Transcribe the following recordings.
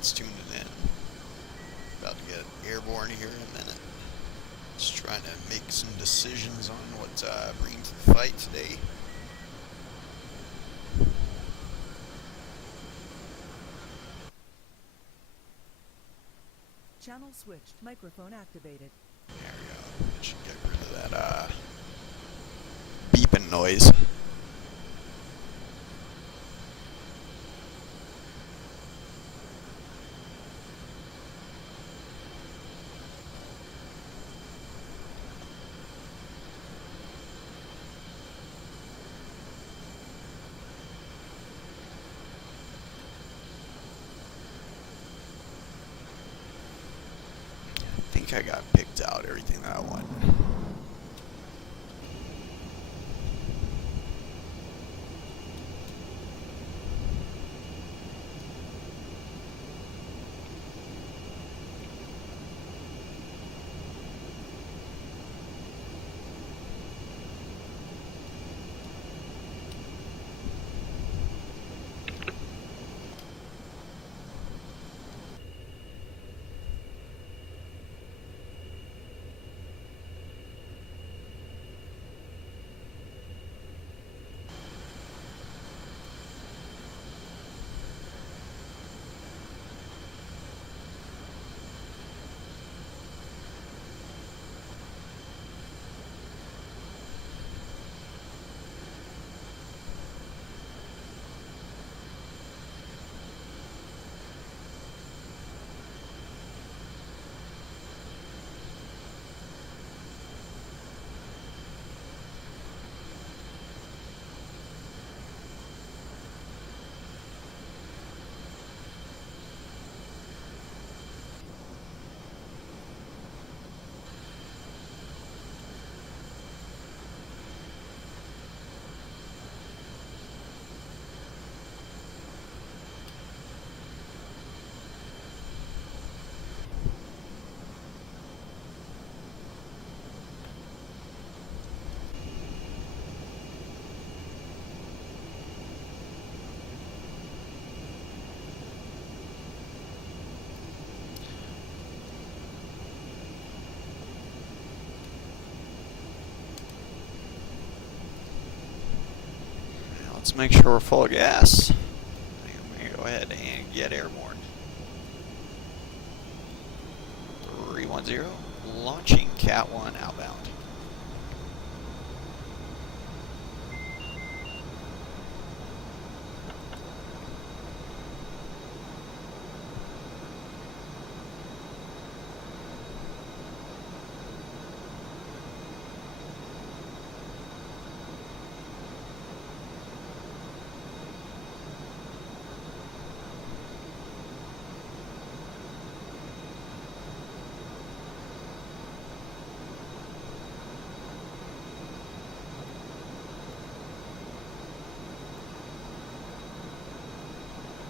that's tuning in. About to get airborne here in a minute. Just trying to make some decisions on what to bring to the fight today. Channel switched. Microphone activated. There we go. Should get rid of that beeping noise. I think I got picked out everything that I want. Let's make sure we're full of gas. I'm going to go ahead and get airborne. 310, launching Cat 1 outbound.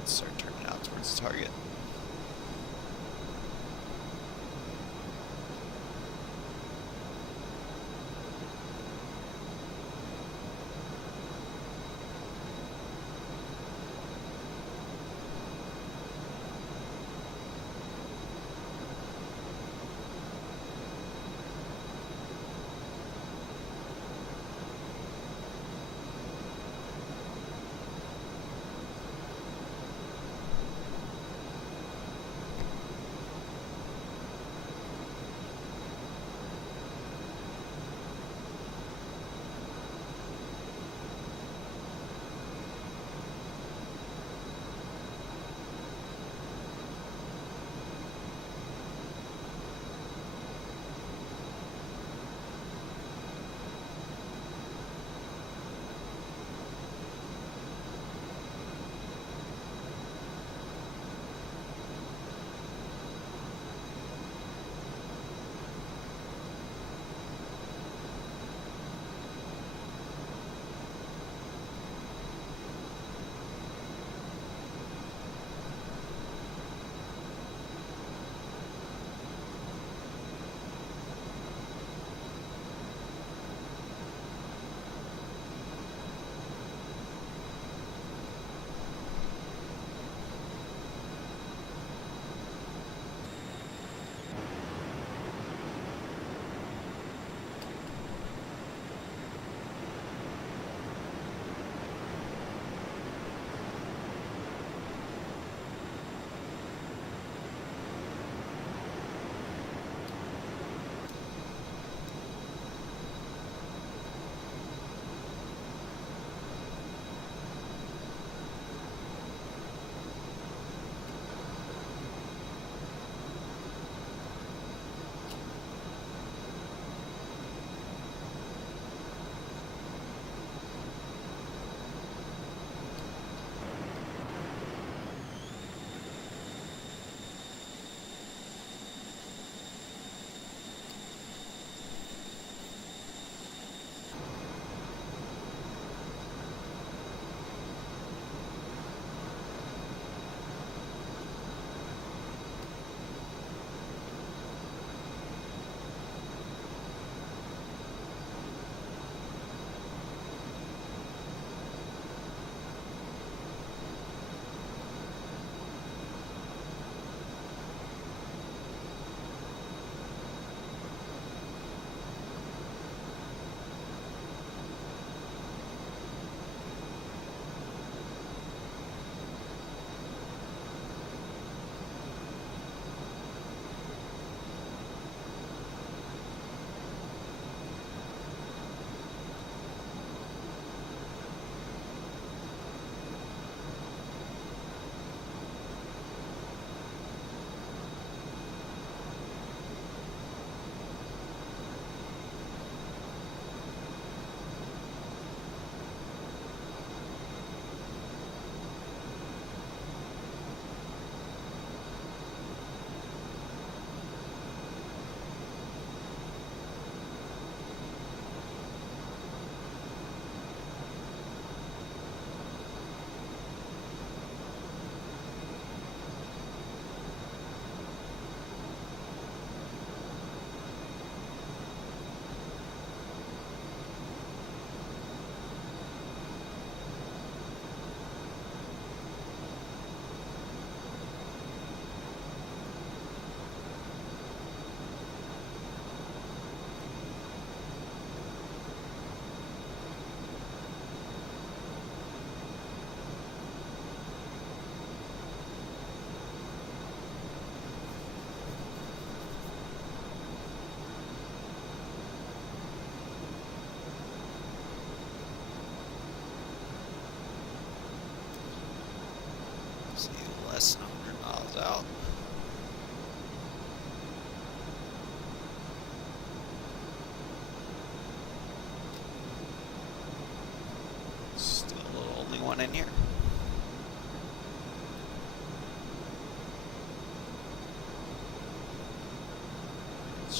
Start turning out towards the target.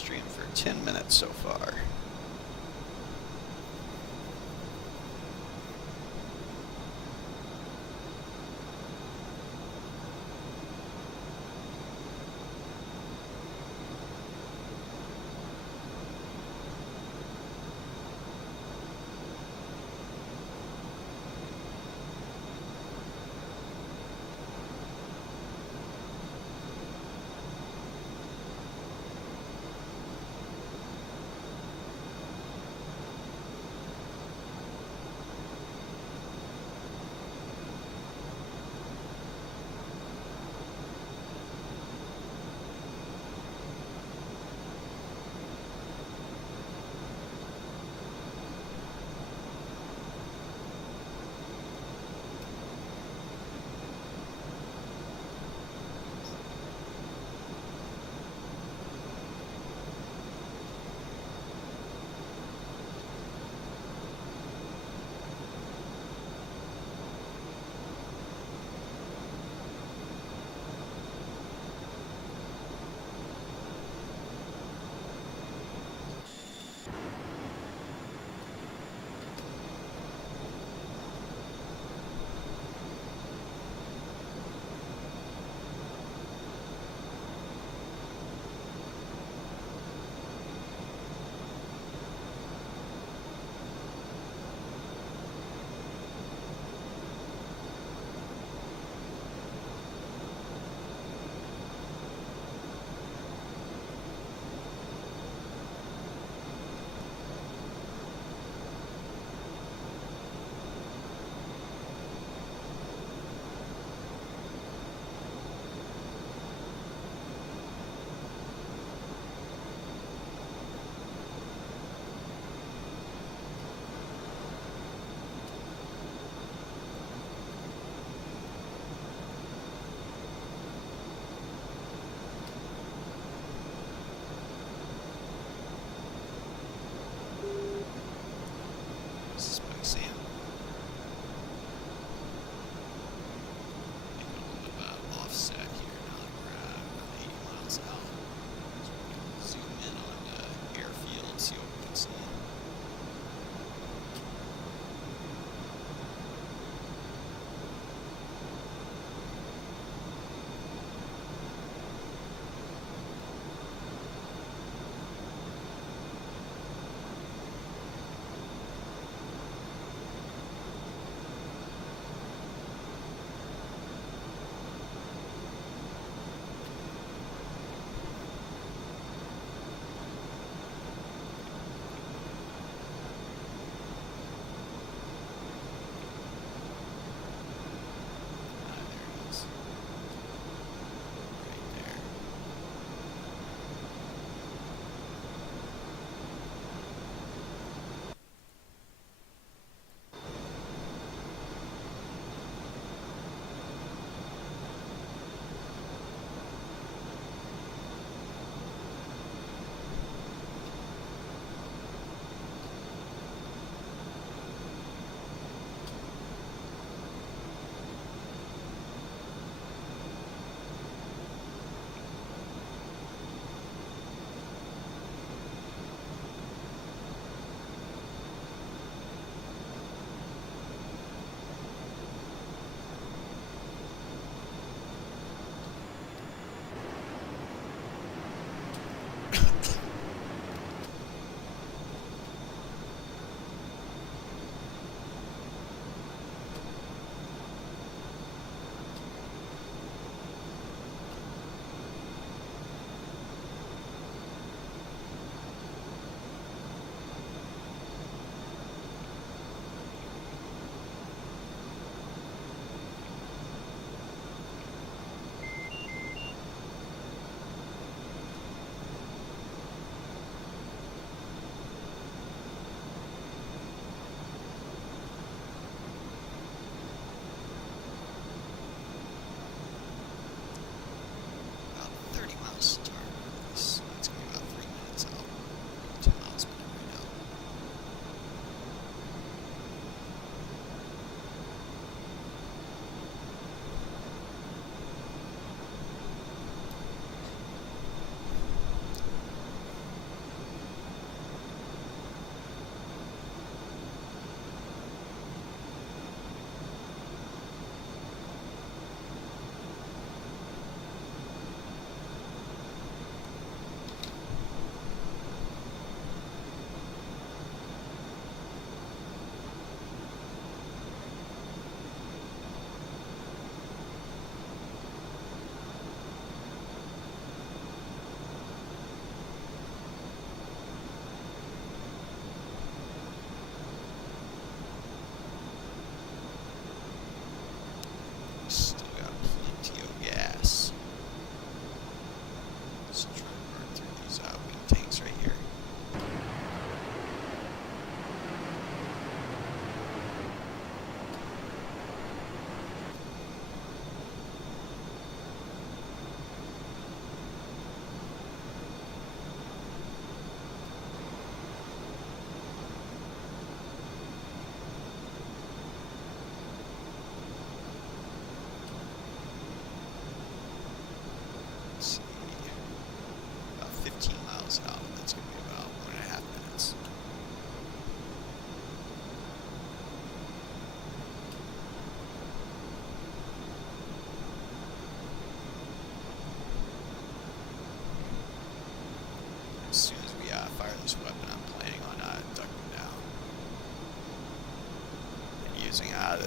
stream for 10 minutes so far.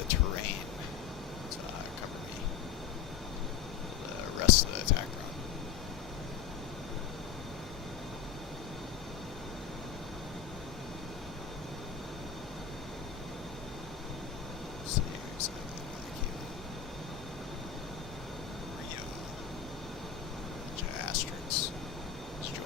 the terrain to cover me the rest of the attack run. Same exactly where I came in. Rio. Bunch of asterisks. Is joined.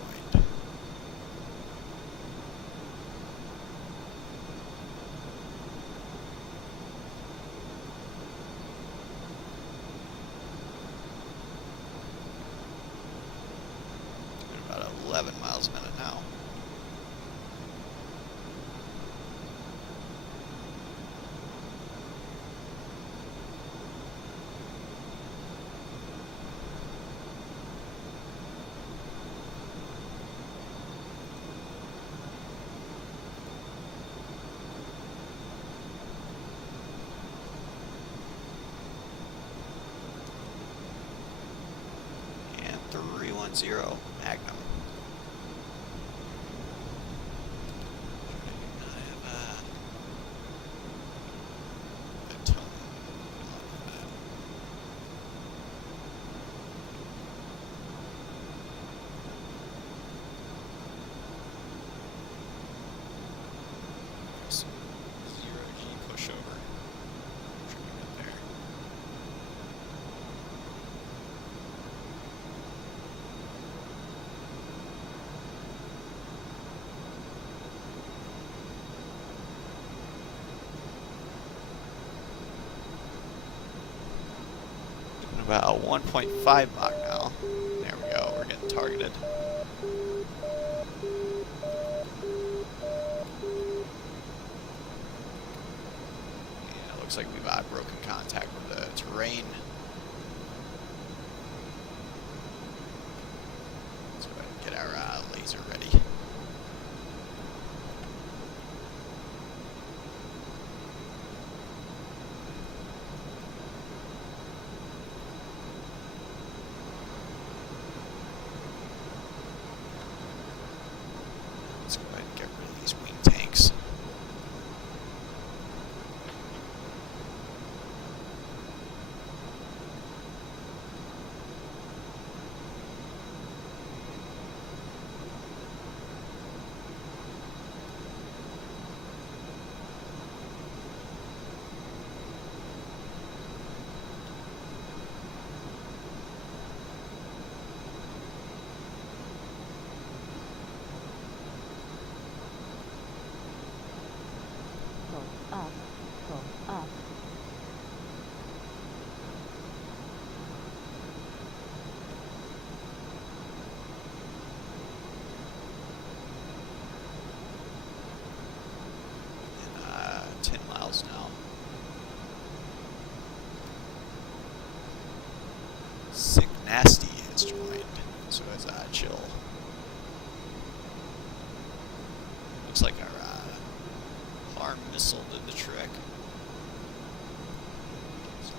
Doing about 11 miles a minute now. And 310 Magnum. I have the tone on that. Some 0G pushover. Trimming up there. Doing about 1.5 Mach now. There we go, we're getting targeted. Yeah, it looks like we've broken contact with the terrain. Let's go ahead and get our laser ready. Let's go ahead and get rid of these wing tanks. Pull up, pull up. And 10 miles now. Sick Nasty has joined, so it's chill. Looks like our arm missile did the trick. So,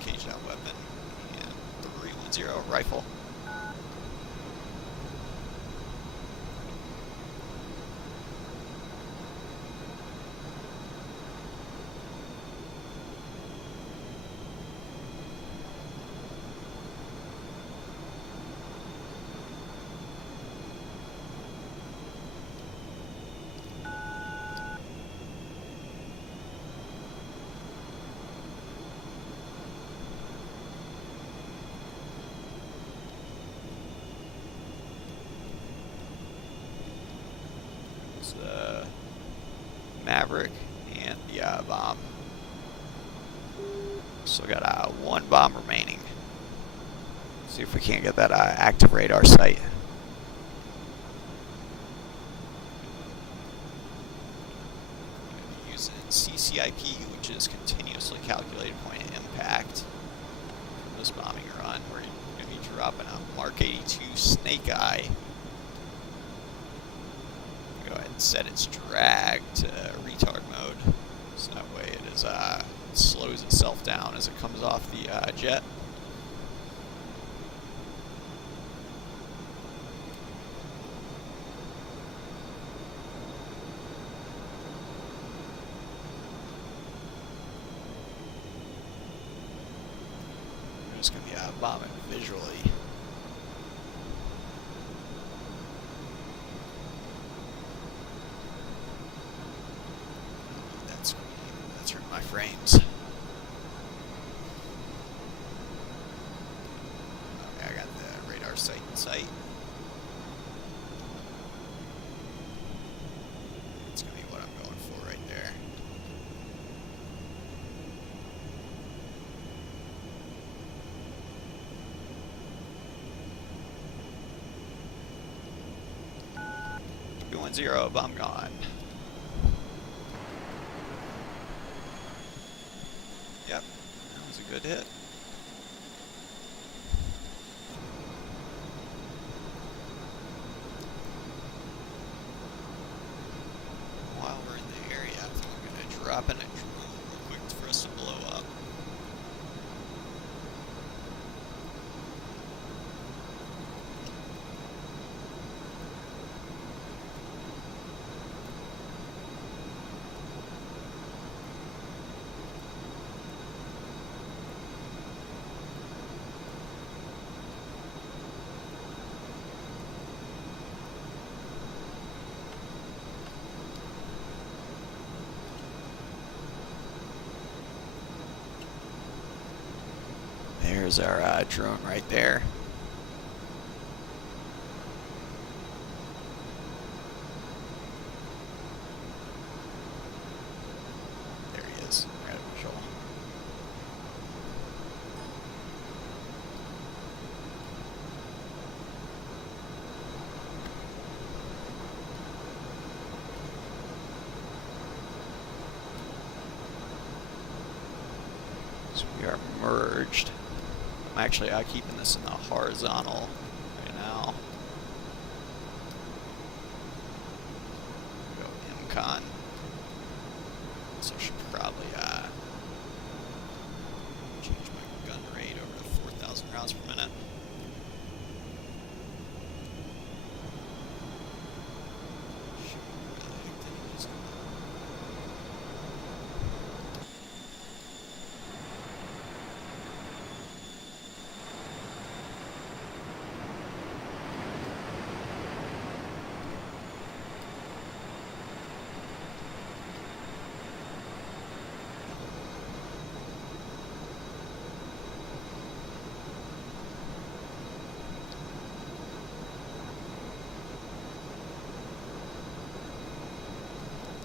cage that weapon and 310 rifle. The Maverick and the bomb. Still got one bomb remaining. See if we can't get that active radar sight. Using CCIP, which is continuously calculated point of impact. For this bombing run, we're going to be dropping a Mark 82 Snake Eye. Go ahead and set its drag to retard mode, so that way it is it slows itself down as it comes off the jet. just going to be bombing visually. That's hurting my frames. Okay, I got the radar sight in sight. It's going to be what I'm going for right there. Zero, bomb gone. Yep, that was a good hit. While we're in the area, I think I'm going to drop in a drone real quick for us to blow up. There's our drone right there. There he is. I got a visual. So we are merged. I'm actually keeping this in the horizontal right now. Go MCON. So I should probably change my gun rate over to 4,000 rounds per minute.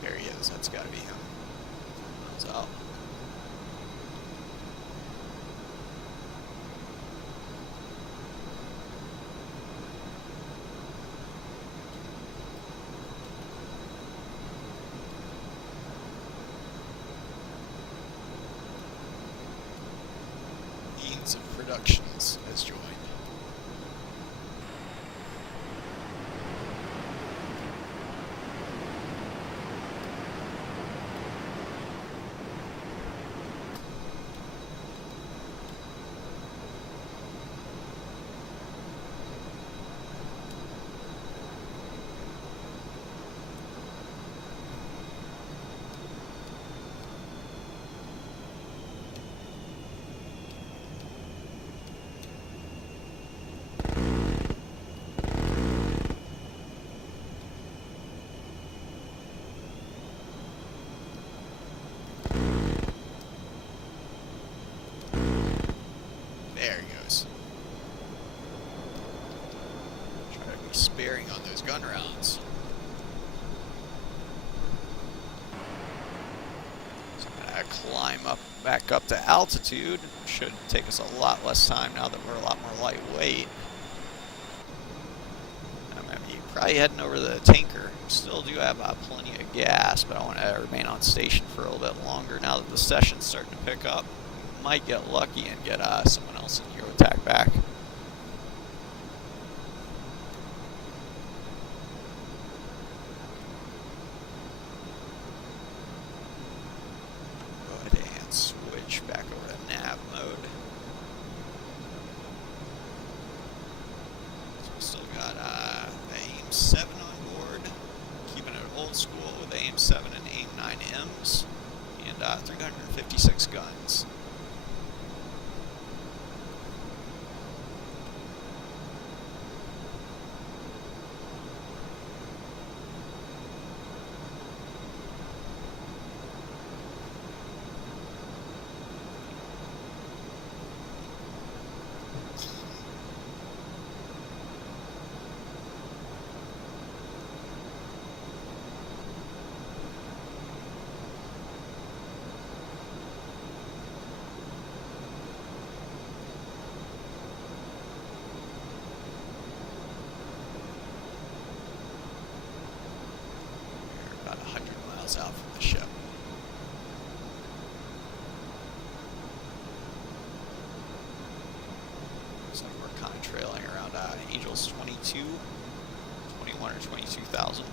There he is. That's got to be him. Runs out. Means of Productions has joined. There he goes. Try to be sparing on those gun rounds. So I'm going to climb back up to altitude. Should take us a lot less time now that we're a lot more lightweight. I'm going to be probably heading over the tanker. Still do have plenty of gas, but I want to remain on station for a little bit longer now that the session's starting to pick up. Might get lucky and get someone else in Euro attack back. Go ahead and switch back over to nav mode. So we still got the AIM-7 on board, keeping it old school with AIM-7 and AIM-9Ms, and 356 guns. trailing around Angel's 22, 21 or 22,000.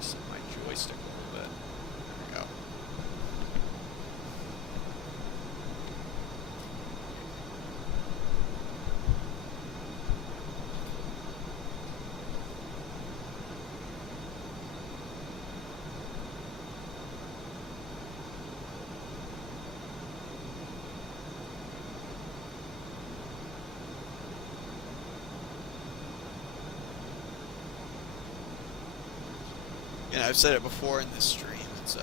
Set my joystick a little bit. There we go. You know, I've said it before in this stream. It's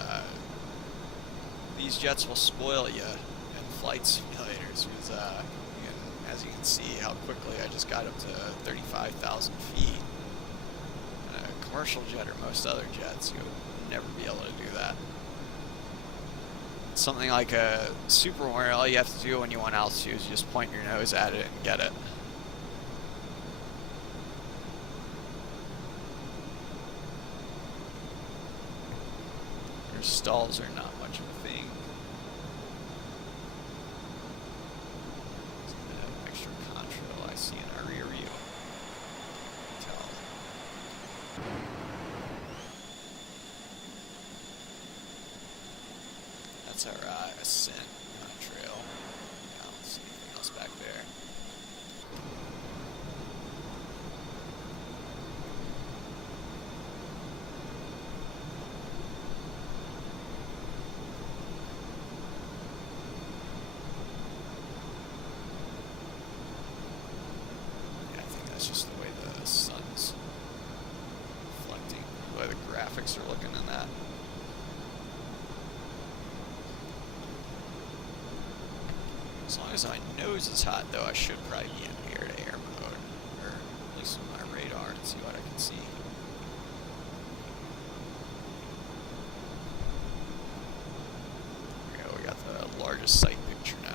these jets will spoil you in flight simulators because, as you can see, how quickly I just got up to 35,000 feet. In a commercial jet or most other jets, you'll never be able to do that. Something like a Super Hornet, all you have to do when you want altitude is just point your nose at it and get it. Stalls are not much of a thing. Some extra contrail I see in our rear view. Tell. That's our ascent contrail. I don't see anything else back there. That's just the way the sun's reflecting, the way the graphics are looking in that. As long as my nose is hot, though, I should probably be in air to air mode, or at least with my radar, and see what I can see. There we go, we got the largest sight picture now.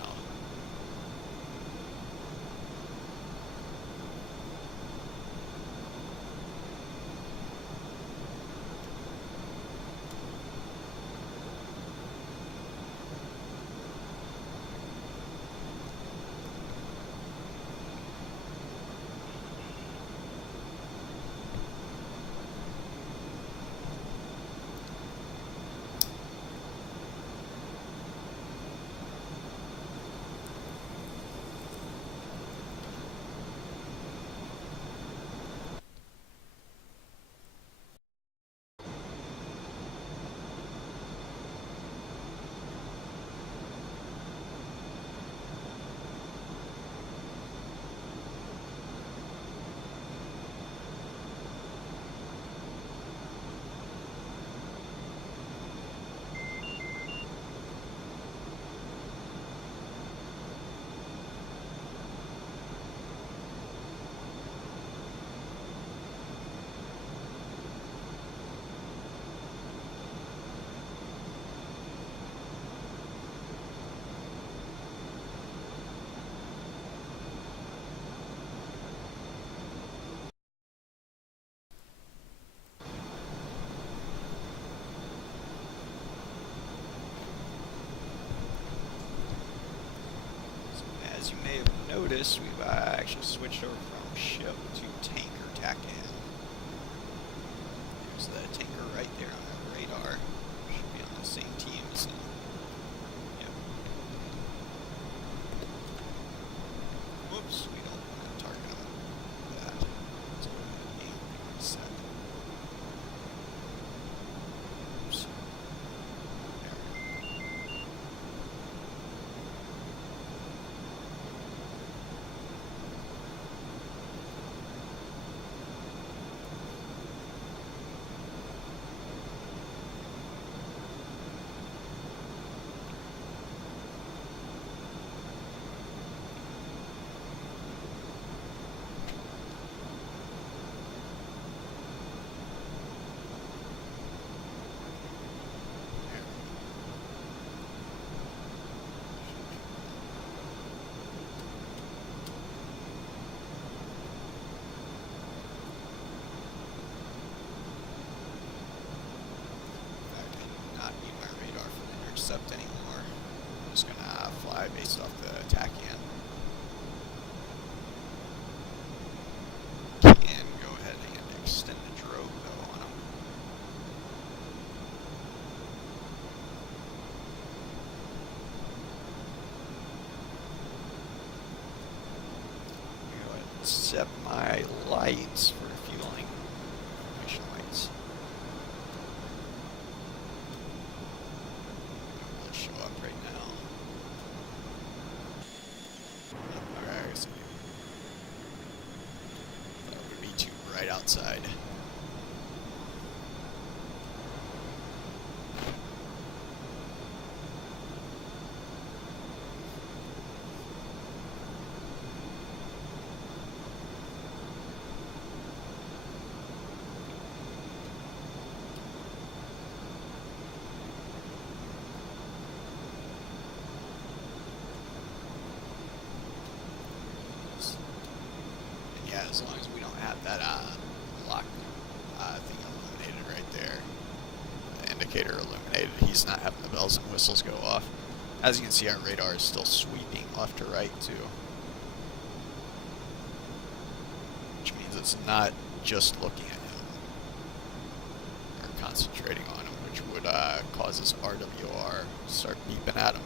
As you may have noticed, we've actually switched over from ship to tanker tack in. There's the tanker right there on the radar. Should be on the same team as him. Yep. Whoops, we don't want to target him with that. Let's go ahead and aim reset. Oops. high based off the Tachyon. Can go ahead and extend the drogue though on him. Go ahead and set my lights for fueling. Information lights. Will show up right now. Alright, so that would be too bright outside. And yeah, as long as we don't have that lock thing illuminated right there, the indicator illuminated, he's not having the bells and whistles go off. As you can see, our radar is still sweeping left to right too, which means it's not just looking at him or concentrating on him, which would cause his RWR to start beeping at him.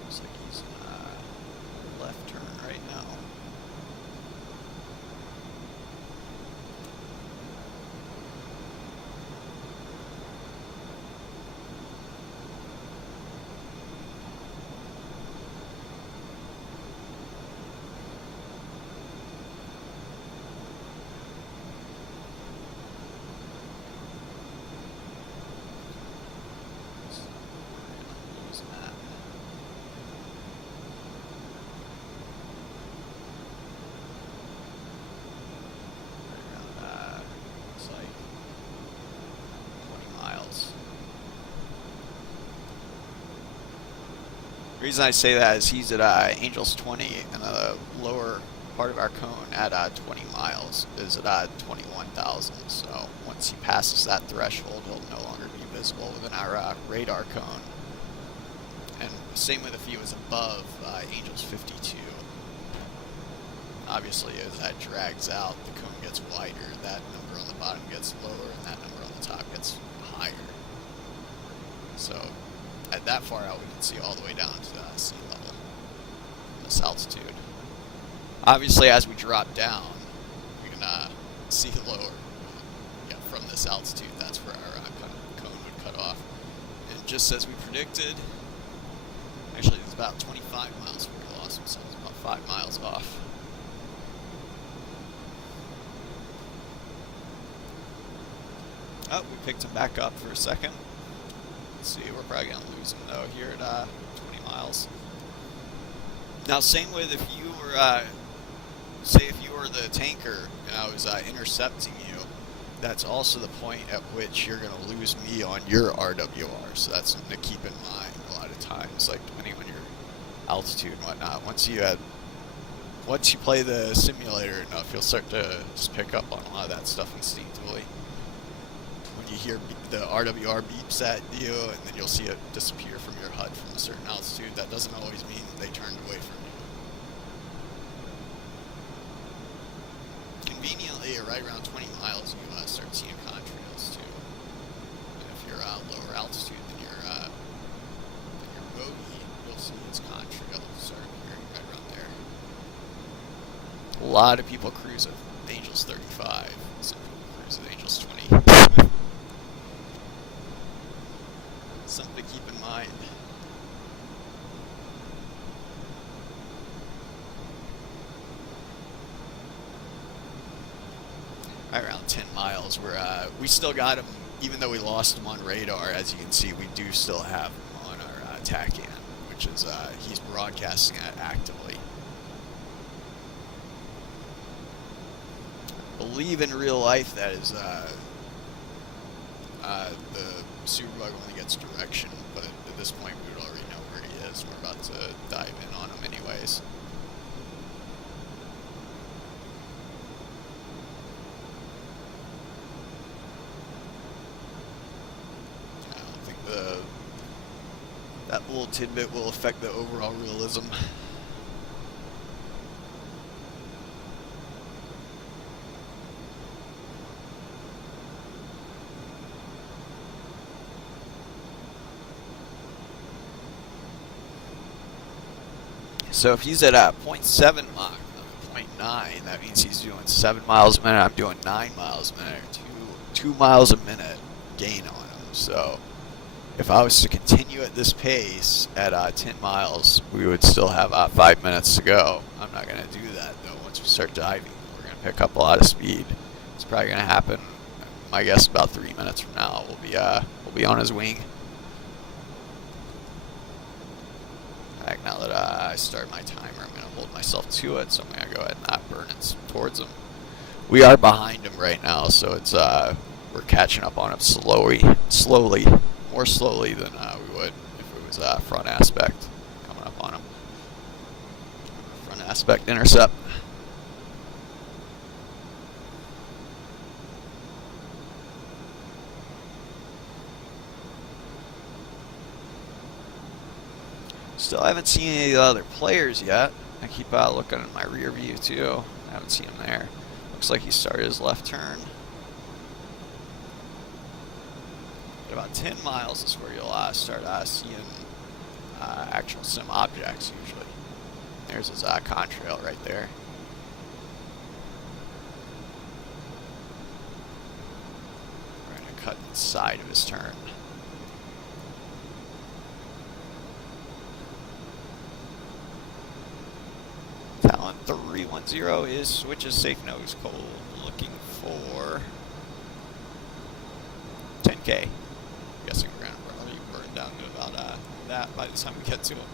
Looks like he's left turn right now. Losing that. It's like 20 miles. The reason I say that is he's at Angels 20, and the lower part of our cone at 20 miles is at 21,000. So once he passes that threshold, he'll no longer be visible within our radar cone. And same with if he was above Angels 52. Obviously, as that drags out, the cone gets wider, that number on the bottom gets lower, and that number on the top gets higher. So, at that far out, we can see all the way down to sea level, from this altitude. Obviously, as we drop down, we can see lower. Yeah, from this altitude, that's where our cone would cut off. And just as we predicted, actually, it's about 25 miles where we lost ourselves, about 5 miles off. Oh, we picked him back up for a second. Let's see, we're probably going to lose him though here at 20 miles. Now, same with if you were, say if you were the tanker and I was intercepting you, that's also the point at which you're going to lose me on your RWR. So that's something to keep in mind a lot of times, like depending on your altitude and whatnot. Once you play the simulator enough, you'll start to just pick up on a lot of that stuff instinctively. When you hear the RWR beeps at you, and then you'll see it disappear from your HUD from a certain altitude, that doesn't always mean that they turned away from you. Conveniently, right around 20 miles, you start seeing contrails too. And if you're lower altitude than your bogey, you'll see its contrail start appearing right around there. A lot of people cruise at Angels 35. Some people cruise at Angels 20. Something to keep in mind. Right around 10 miles, we still got him, even though we lost him on radar. As you can see, we do still have him on our Tachyon, which is he's broadcasting it actively. I believe in real life that is the Superbug only gets direction, but at this point we would already know where he because we're about to dive in on them anyways. I don't think that little tidbit will affect the overall realism. So if he's at a 0.7 Mach, 0.9, that means he's doing 7 miles a minute. I'm doing 9 miles a minute, or 2 miles a minute gain on him. So if I was to continue at this pace at 10 miles, we would still have 5 minutes to go. I'm not going to do that though. Once we start diving, we're going to pick up a lot of speed. It's probably going to happen. My guess about 3 minutes from now, we'll be on his wing. Now that I start my timer, I'm going to hold myself to it, so I'm going to go ahead and not burn it towards him. We are behind him right now, so it's we're catching up on him slowly, more slowly than we would if it was front aspect coming up on him. Front aspect intercept. Still haven't seen any of the other players yet. I keep looking in my rear view too. I haven't seen him there. Looks like he started his left turn. At about 10 miles is where you'll start seeing actual sim objects usually. There's his contrail right there. We're going to cut inside of his turn. Talon 310 is switches safe nose cold, looking for 10K. Guessing we're gonna probably burn down to about that by the time we get to him.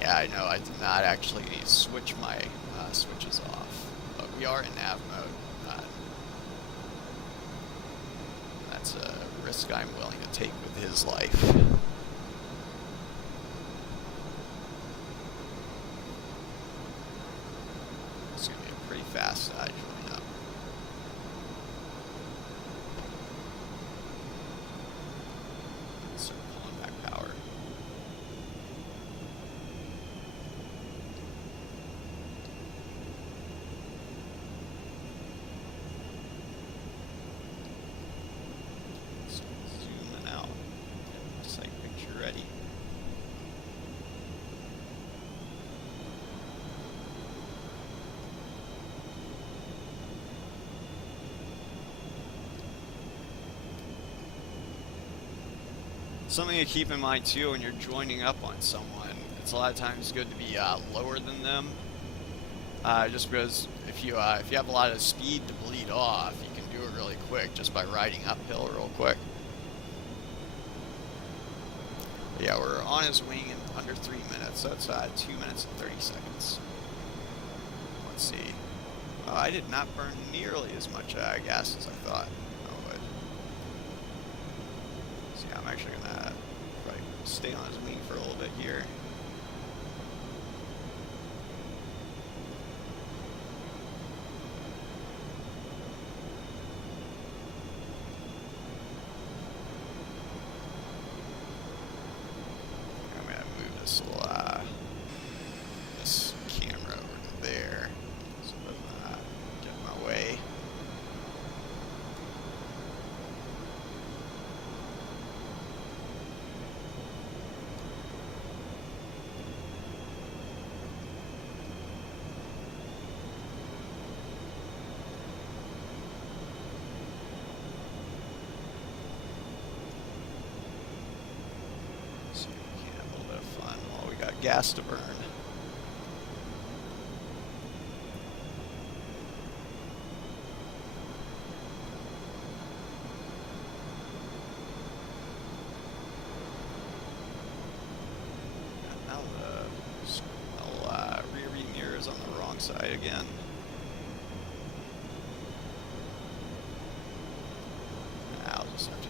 Yeah, I know I did not actually switch my switches off, but we are in nav mode. That's a risk I'm willing to take with his life. It's going to be a pretty fast join up. Start pulling back power. So zooming out. Get sight picture ready. Something to keep in mind too when you're joining up on someone, it's a lot of times good to be lower than them. Just because if you have a lot of speed to bleed off, you can do it really quick just by riding uphill real quick. Yeah, we're on his wing in under 3 minutes. That's 2 minutes and 30 seconds. Let's see. Oh, I did not burn nearly as much gas as I thought I would. So yeah, I'm actually gonna probably stay on his wing for a little bit here. I'm gonna move this little this camera over there so it doesn't get in my way. So we can have a little bit of fun while we got gas to burn. And now the rear view mirror is on the wrong side again. I'll just have to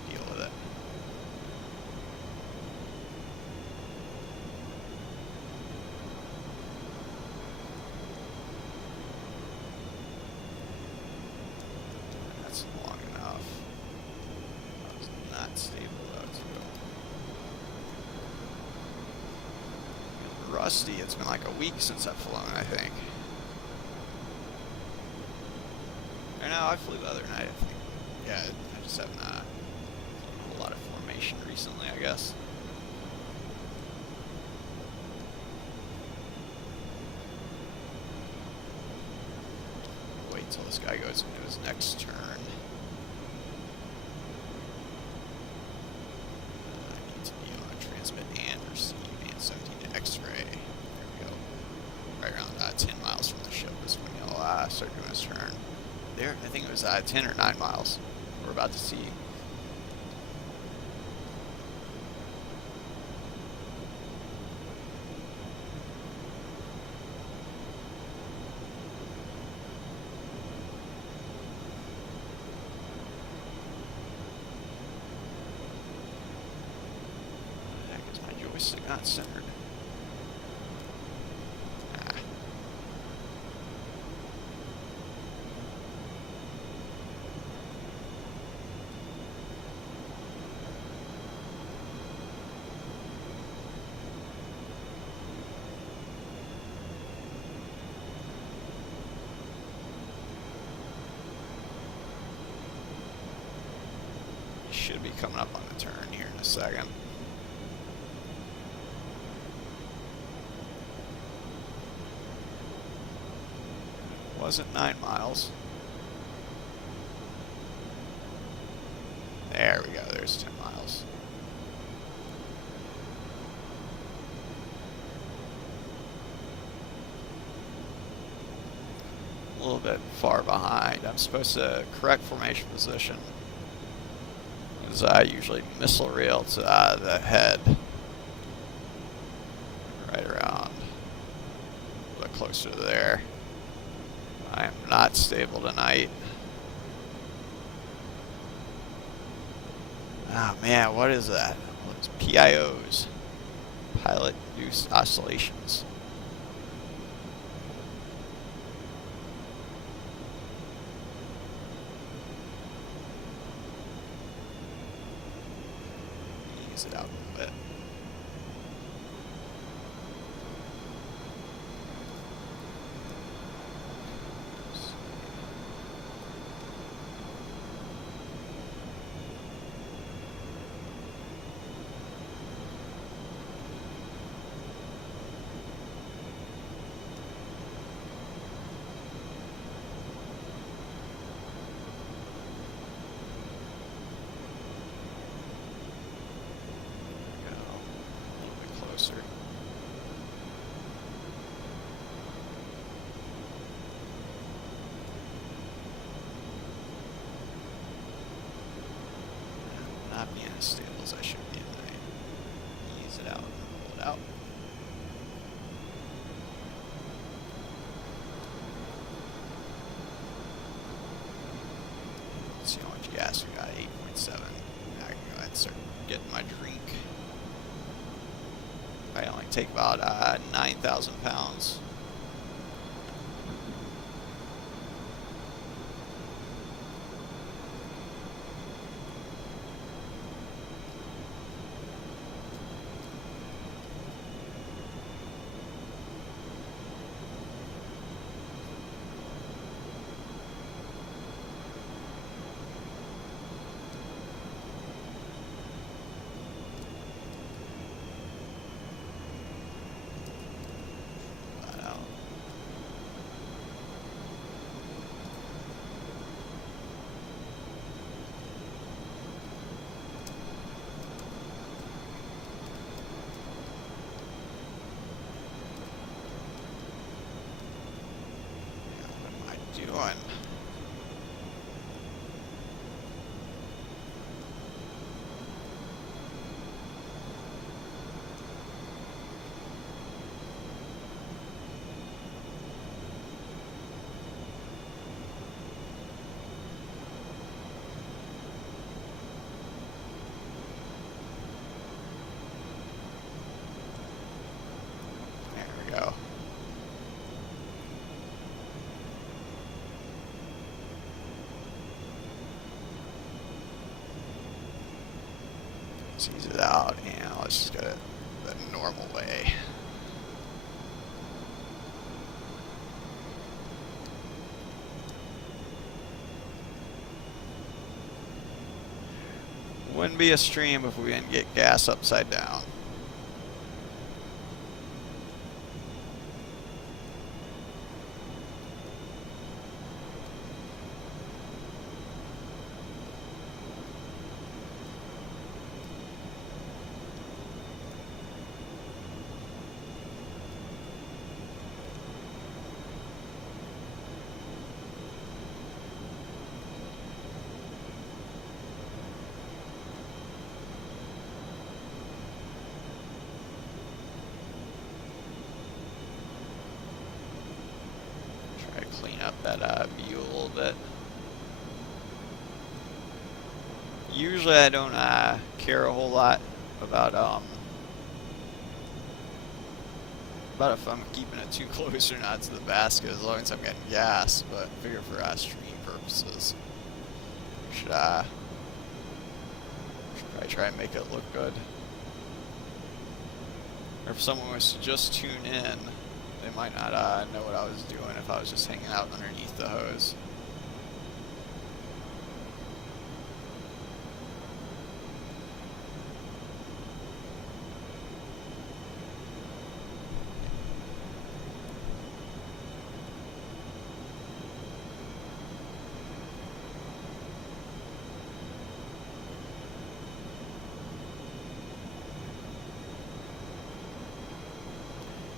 rusty. It's been like a week since I've flown, I think. Or no, I flew the other night, I think. Yeah, I just haven't flown a whole lot of formation recently, I guess. Wait till this guy goes into his next turn. I need to be on transmit and receive and 17 to X-ray. There we go. Right around 10 miles from the ship is when he'll start doing his turn. There, I think it was 10 or 9 miles. We're about to see. Joystick not centered. Ah. Should be coming up on the turn here in a second. Wasn't 9 miles. There we go, there's 10 miles. A little bit far behind. I'm supposed to correct formation position. Because I usually missile rail to the head. Right around. A little bit closer to there. I am not stable tonight. Oh man, what is that? Well, it's PIOs. Pilot Induced Oscillations. Ease it out a little bit. Closer. Not being as stable as I should be tonight. Ease it out and pull it out. Let's see how much gas we got. 8.7. Now I can go ahead and start getting my drink. I only take about 9,000 pounds. Doing. There we go. Let's ease it out, and let's just go the normal way. Wouldn't be a stream if we didn't get gas upside down. Clean up that view a little bit. Usually I don't care a whole lot about if I'm keeping it too close or not to the basket, as long as I'm getting gas. But I figure for stream purposes, should probably try and make it look good. Or if someone was to just tune in, they might not know what I was doing if I was just hanging out underneath the hose.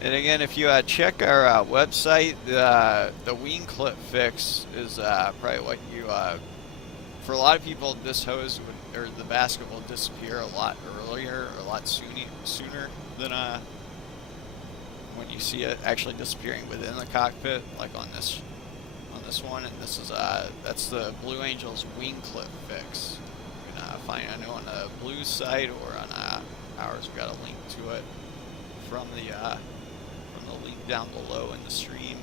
And again, if you check our website, the wing clip fix is probably what you, for a lot of people, this hose would, or the basket will disappear a lot earlier, or a lot sooner than when you see it actually disappearing within the cockpit, like on this one. And this is that's the Blue Angels wing clip fix. You can find it on the Blue site or on ours. We got a link to it from the link down below in the stream.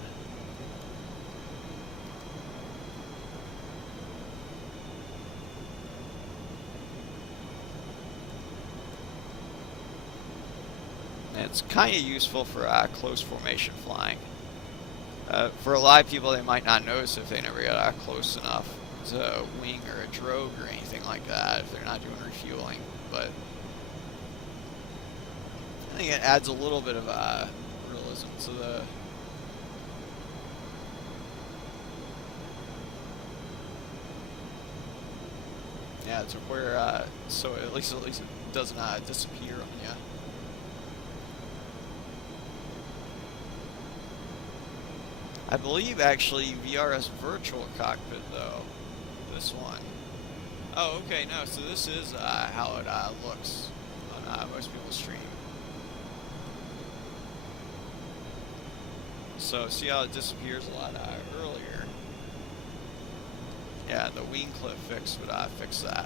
And it's kind of useful for close formation flying. For a lot of people, they might not notice if they never get close enough to a wing or a drogue or anything like that if they're not doing refueling. But I think it adds a little bit of realism to the to where so at least it doesn't disappear on you. I believe actually VRS virtual cockpit though, this one. Oh, okay, no, so this is how it looks on most people's stream. So see how it disappears a lot earlier? Yeah, the wing clip fix would fix that.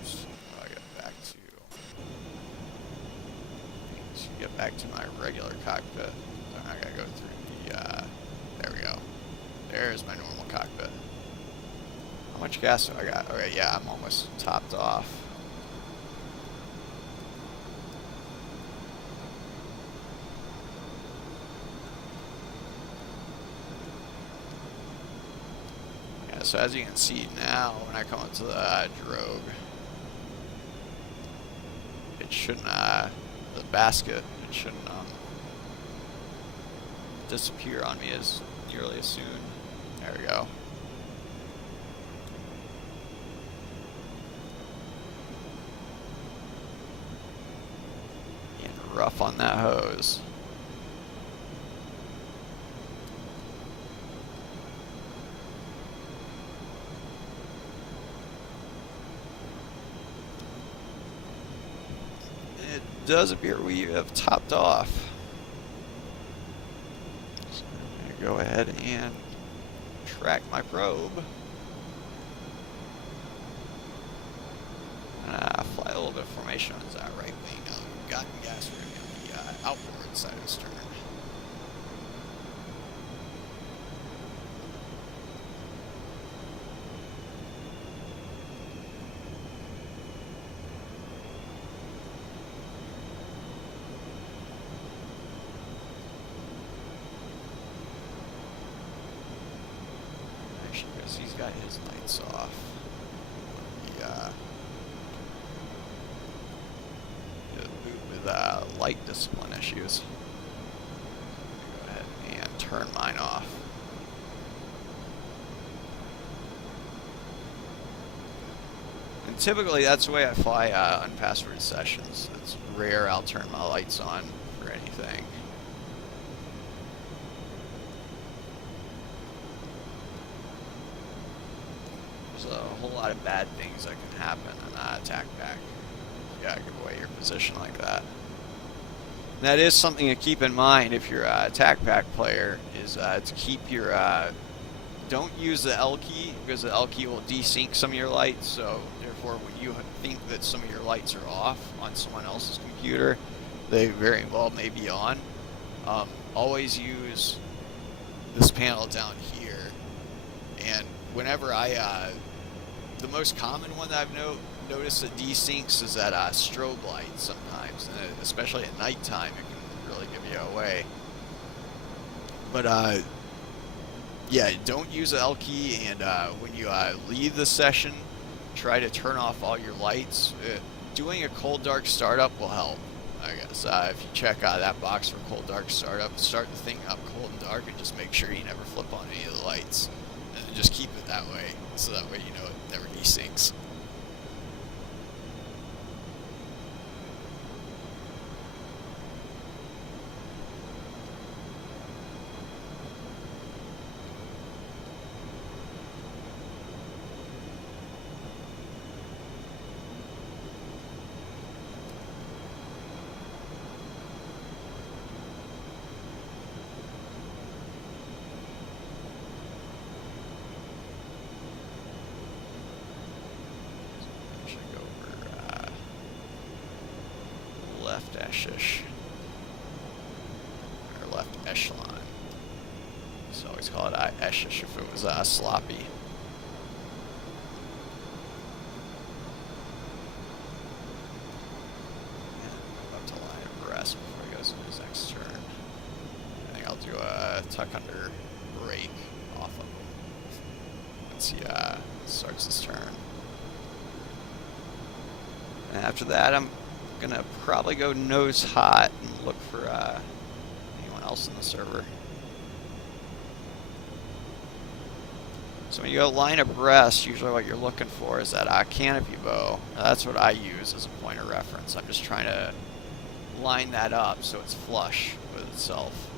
Oops. I get back to my regular cockpit. Then I gotta go through the there we go. There's my normal cockpit. How much gas do I got? Okay, yeah, I'm almost topped off. Yeah, so as you can see now, when I come up to the drogue, it shouldn't, the basket, it shouldn't disappear on me as nearly as soon. There we go. Rough on that hose. It does appear we have topped off. So I'm going to go ahead and track my probe. Fly a little bit of formation on his right wing. Got gas rig on the outboard side of the stern. So he's got his lights off. Yeah. With light discipline issues. Go ahead and turn mine off. And typically that's the way I fly unpassworded sessions. It's rare I'll turn my lights on for anything. There's a whole lot of bad things that can happen in attack pack. You gotta give away your position like that. And that is something to keep in mind if you're an attack pack player, is to keep your don't use the L key, because the L key will desync some of your lights, so therefore when you think that some of your lights are off on someone else's computer, they very well may be on. Always use this panel down here, and whenever the most common one that I've noticed that desyncs is that strobe light sometimes, and especially at nighttime it can really give you away. But yeah, don't use the L key, and when you leave the session, try to turn off all your lights. Doing a cold dark startup will help, I guess. If you check that box for cold dark startup, start the thing up cold and dark, and just make sure you never flip on any of the lights, and just keep it that way, so that way you know it never desyncs. Left echelon, or left echelon. Just always call it eshish if it was sloppy. And up to line of rest before he goes into his next turn. I think I'll do a tuck under break off of him once he starts his turn. And after that, I'm gonna probably go nose hot and look for anyone else in the server. So when you go line abreast, usually what you're looking for is that canopy bow. Now that's what I use as a point of reference. I'm just trying to line that up so it's flush with itself.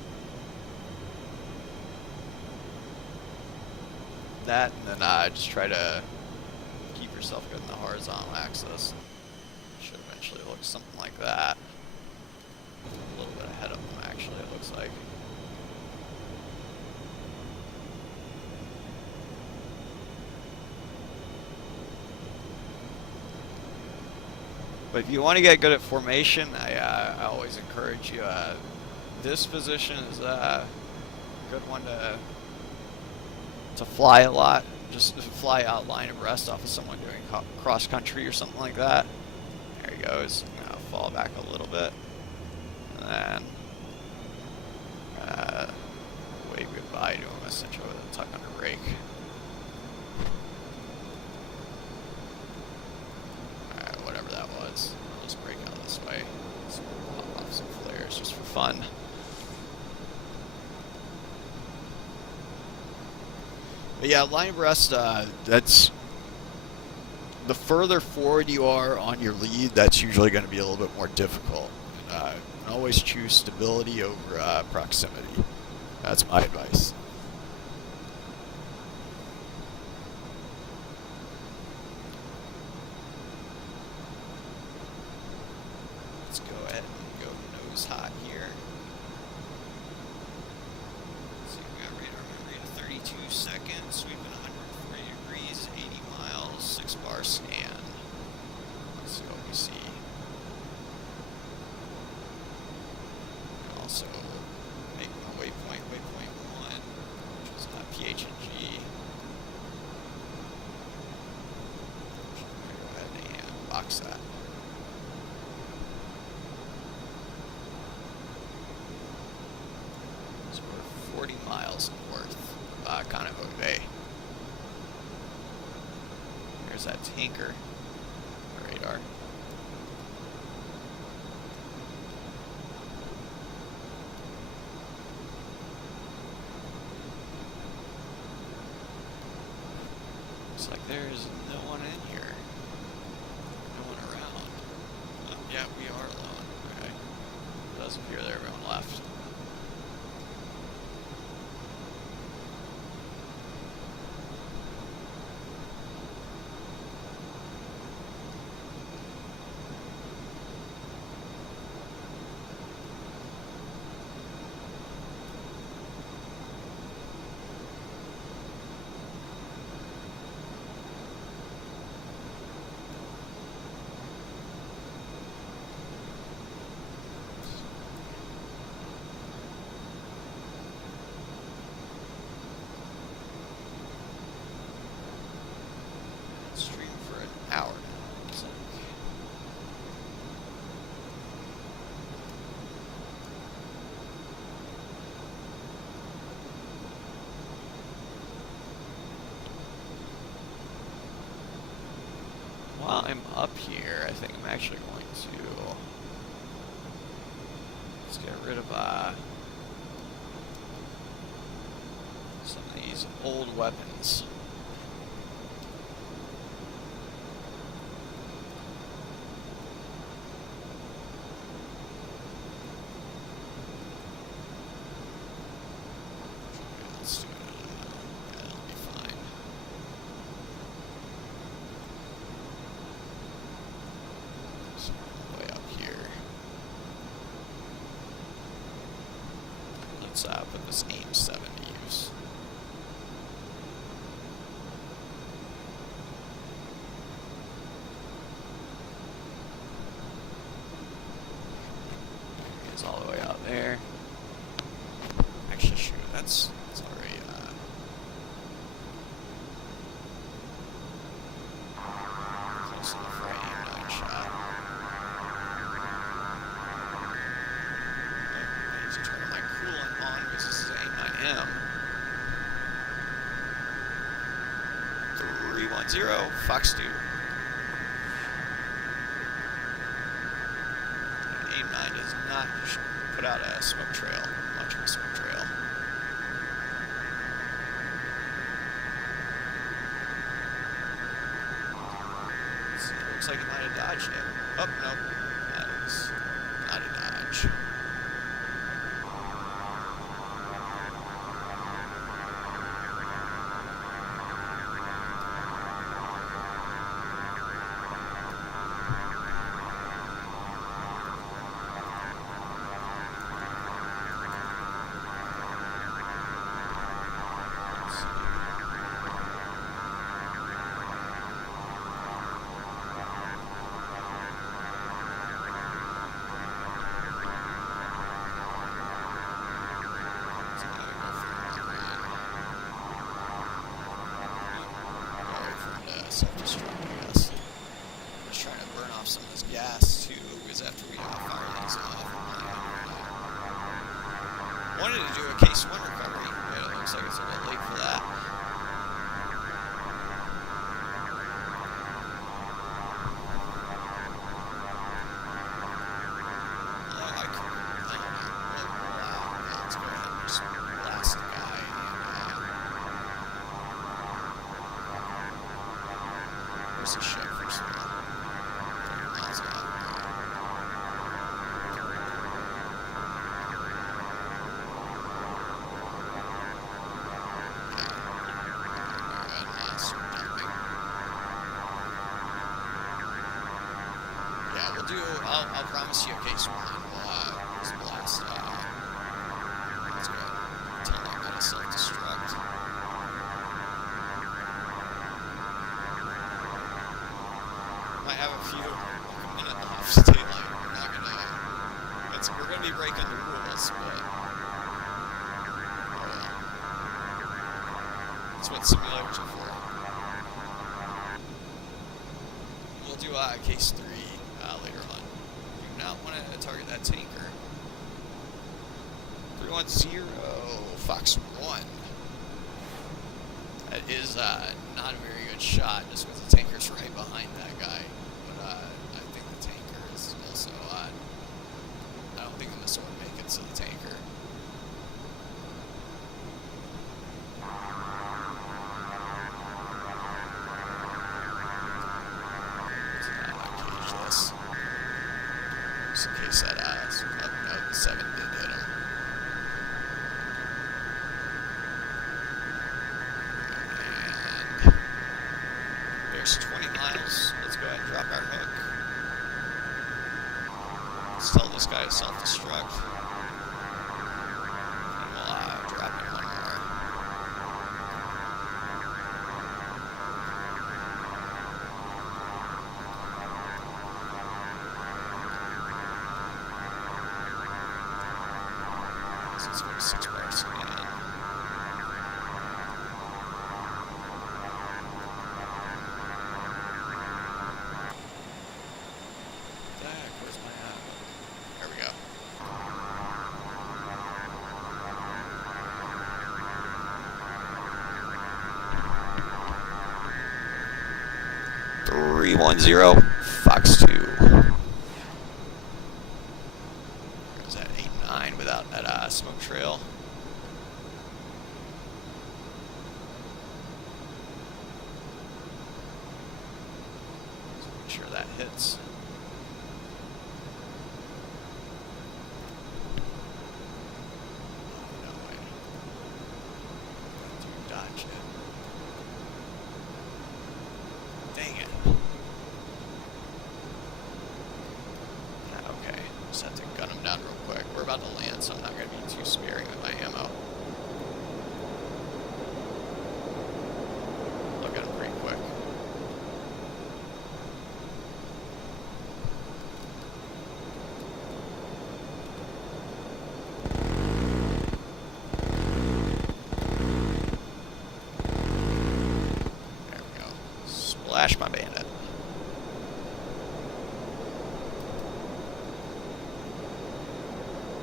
That, and then just try to keep yourself good in the horizontal axis. Should eventually look something like that. A little bit ahead of them, actually, it looks like. But if you want to get good at formation, I always encourage you. This position is a good one to fly a lot. Just fly out line abreast off of someone doing cross country or something like that. There he goes. I'm gonna fall back a little bit, and then wave goodbye to him essentially with a tuck under rake. Alright, whatever that was. I'll just break out this way. Let's pop off some flares just for fun. But yeah, line abreast, that's the further forward you are on your lead, that's usually going to be a little bit more difficult. And always choose stability over proximity. That's my advice. Let's go ahead and go nose hot here. So we've got radar memory to 32 seconds, sweeping 140 degrees, 80 miles, 6 bar scan. Let's see what we see. Also, making a waypoint 1, which is PH&G. Go ahead and box that. So we're 40 miles north of Conoco Bay. There's that tanker. Radar. Looks like there's no one in here. No one around. Yeah, we are alone. Okay. It does appear that everyone left. Stream for an hour now. Looks like. While I'm up here, I think I'm actually going to let's get rid of some of these old weapons. Let's do it. Yeah, it'll be fine. So all the way up here. Let's put this AIM 7 to use. It's all the way out there. Actually, shoot, that's already close enough for an AIM 9 shot. I need to turn my coolant on because this is an AIM 9M. 310, Fox 2. AIM 9 does not put out a smoke trail, much of a smoke trail. Looks like it might have dodged it. Oh, nope. That is not a dodge. Self-destruct, I guess. I'm just trying to burn off some of this gas too, because after we fire these off, I wanted to do a case 1 recovery, but it looks like it's a bit late for that. I could, I don't know. Let's go ahead and just blast the guy where's the ship first of all? 30 miles out. Yeah, we'll do, I'll promise you a case 1. We'll just blast, let's go ahead and tell them how to self-destruct. Might have a few minute left to daylight. We're not gonna. We're gonna be breaking the rules, but oh well. That's what simulators are for. We'll do case 3 later on. Do not want to target that tanker. 310 Fox 1. That is not a very good shot, just because it's tanker's right behind that guy, but I think the tanker is also I don't think the missile would make it to the tanker. Cage this. Just in case that no, the 7 did hit him. And there's 20 miles. Let's go ahead and drop our hook. Let's tell this guy to self-destruct. And we'll drop him one more. So let's go to 6 bars again. Where's my there we go. Three 1-0 Fox 2. Was that 8-9 without that smoke trail? Let's make sure that hits. Dodge it. Dang it. Okay, just have to gun him down real quick. We're about to land, so I'm not going to be too sparing with my ammo. Look at him pretty quick. Splash my bandit.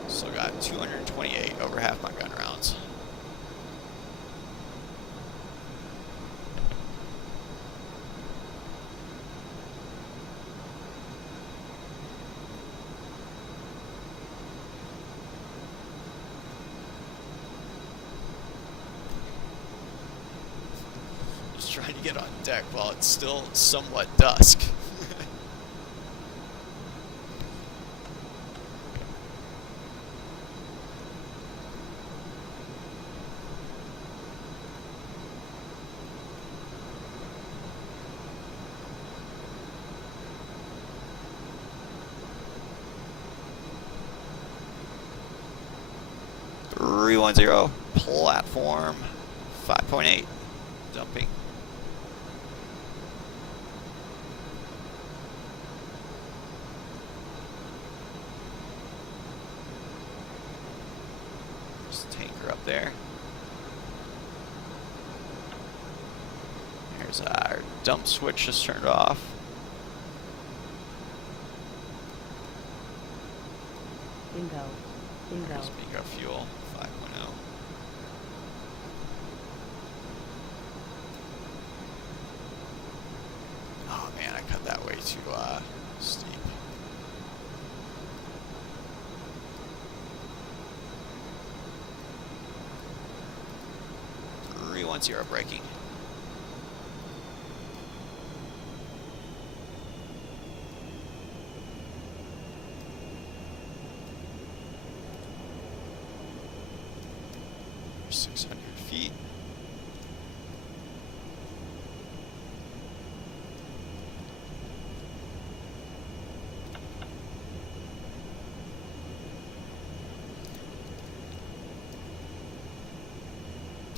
Still got 228, over half my gun rounds. Trying to get on deck while it's still somewhat dusk. Three 1-0 platform 5.8 dumping. Tanker up there. Here's our dump switch just turned off. Bingo. Bingo. There's bingo fuel 5.0. Oh man, I cut that way too steep. Three 1-0 braking. There's 600 feet.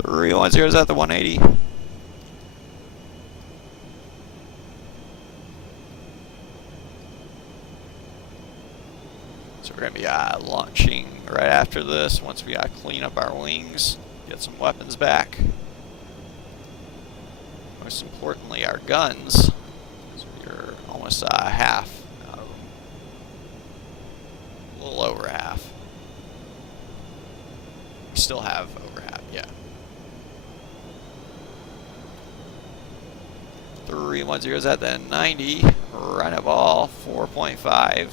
Three 1-0's at the 180. So we're going to be launching right after this once we clean up our wings, get some weapons back. Most importantly, our guns. So we're almost half out of them. A little over half. We still have over half, yeah. 3 310 is at the 90. Run a ball, 4.5.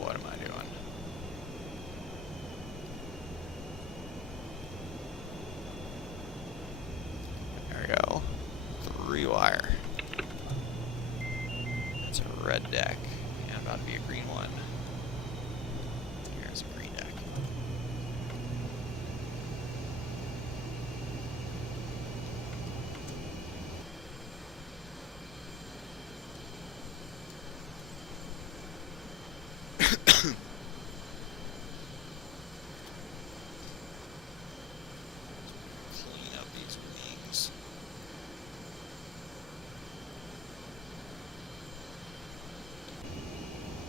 What am I doing? There we go. 3-wire. That's a red deck. And about to be a green one. Here's a green deck. Clean up these wings.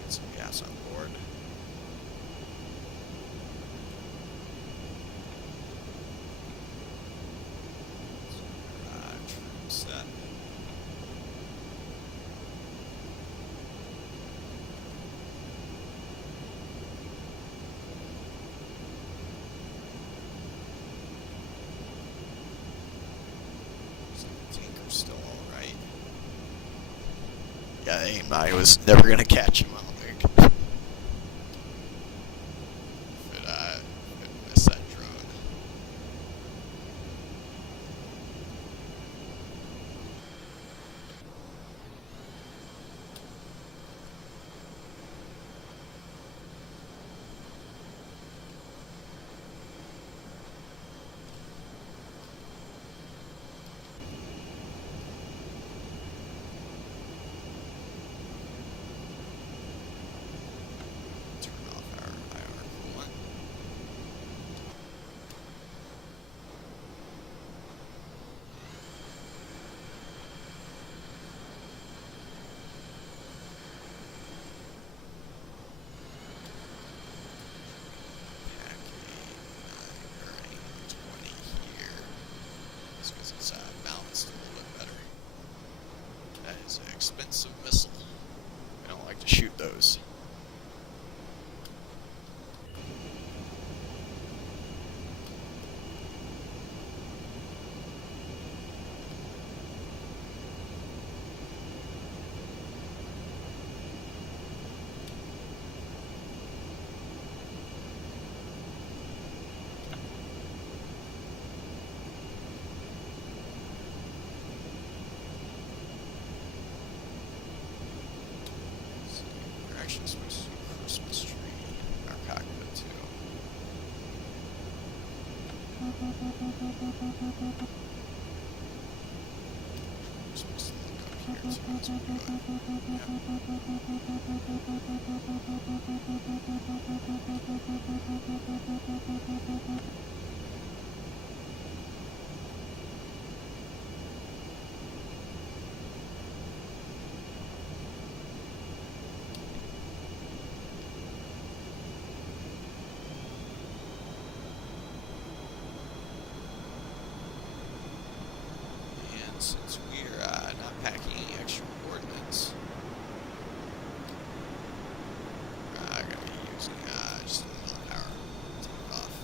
Get some gas on board. Trim set. Tinker's still alright. Yeah, I was never gonna catch him, I don't think. If it missed that drone. Turn off our IR coolant. Packing 20 here. Just because it's balanced a little bit better. That is an expensive missile. I don't like to shoot those. We're actually supposed to do a Christmas tree in our cockpit too. We're supposed to look up here too. That's what we're doing. And since we're not packing any extra ordnance, I'm going to be using just a little power to take off.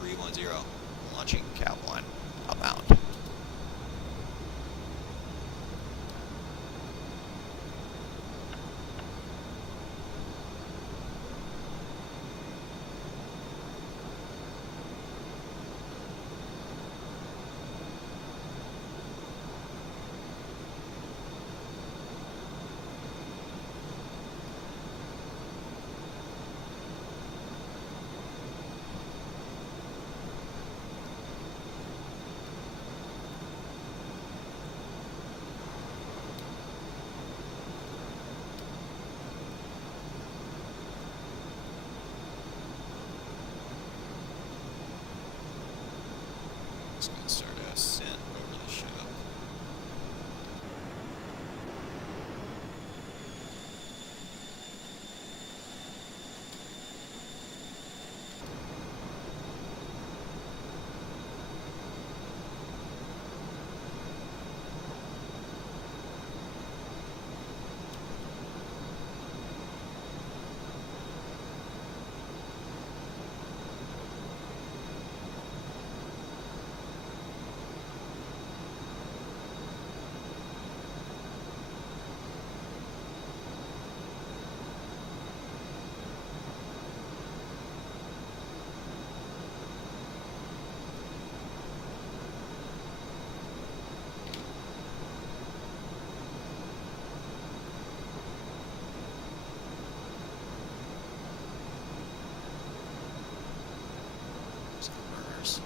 310, launching Cap 1, outbound. cars.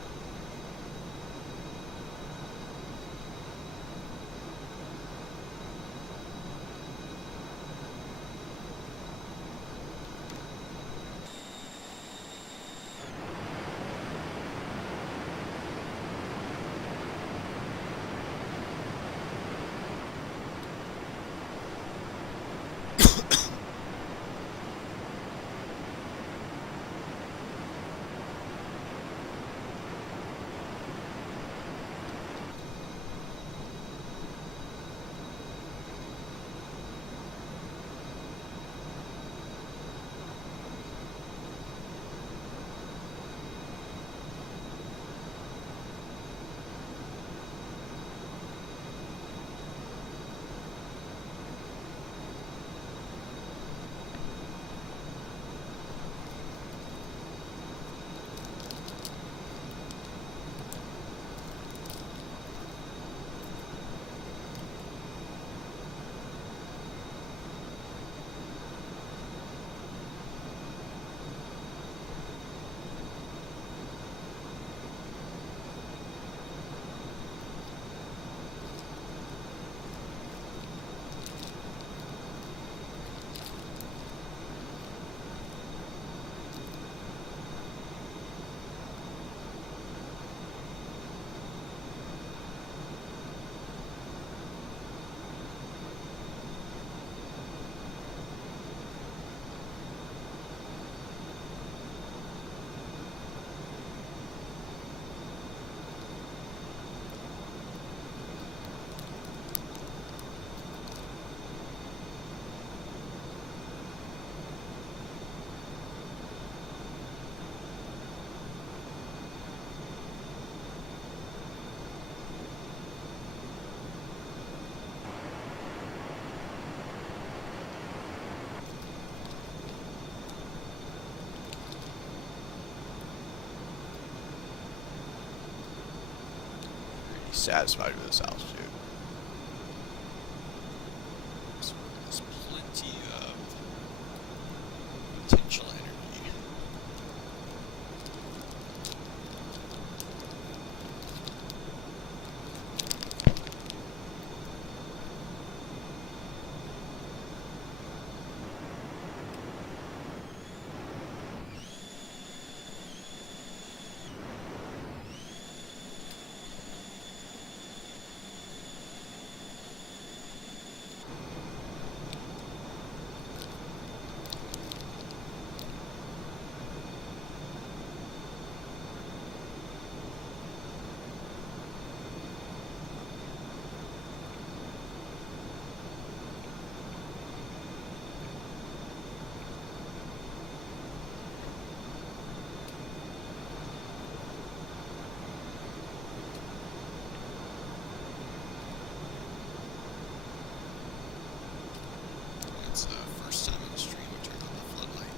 Satisfied with this altitude. So there's plenty of potential energy. It's the first time in the stream we turned on the floodlight.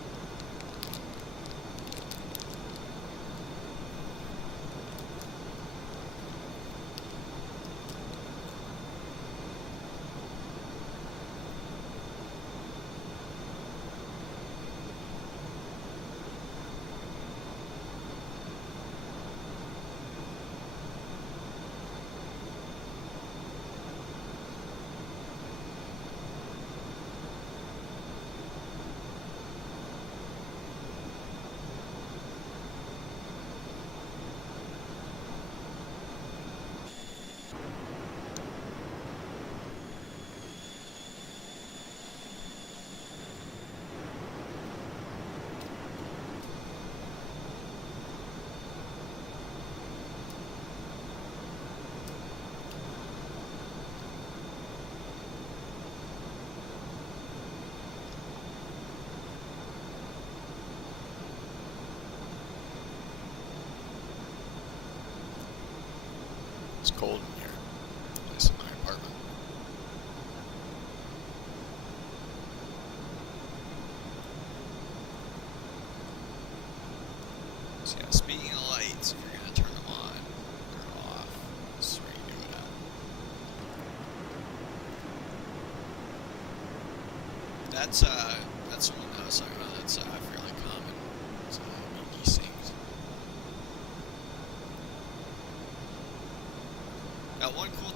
It's cold in here, at least in my apartment. So yeah, speaking of lights, if you're going to turn them on or off, this is where you do it at. That's the one that I was talking about. That's fairly common. It's these things.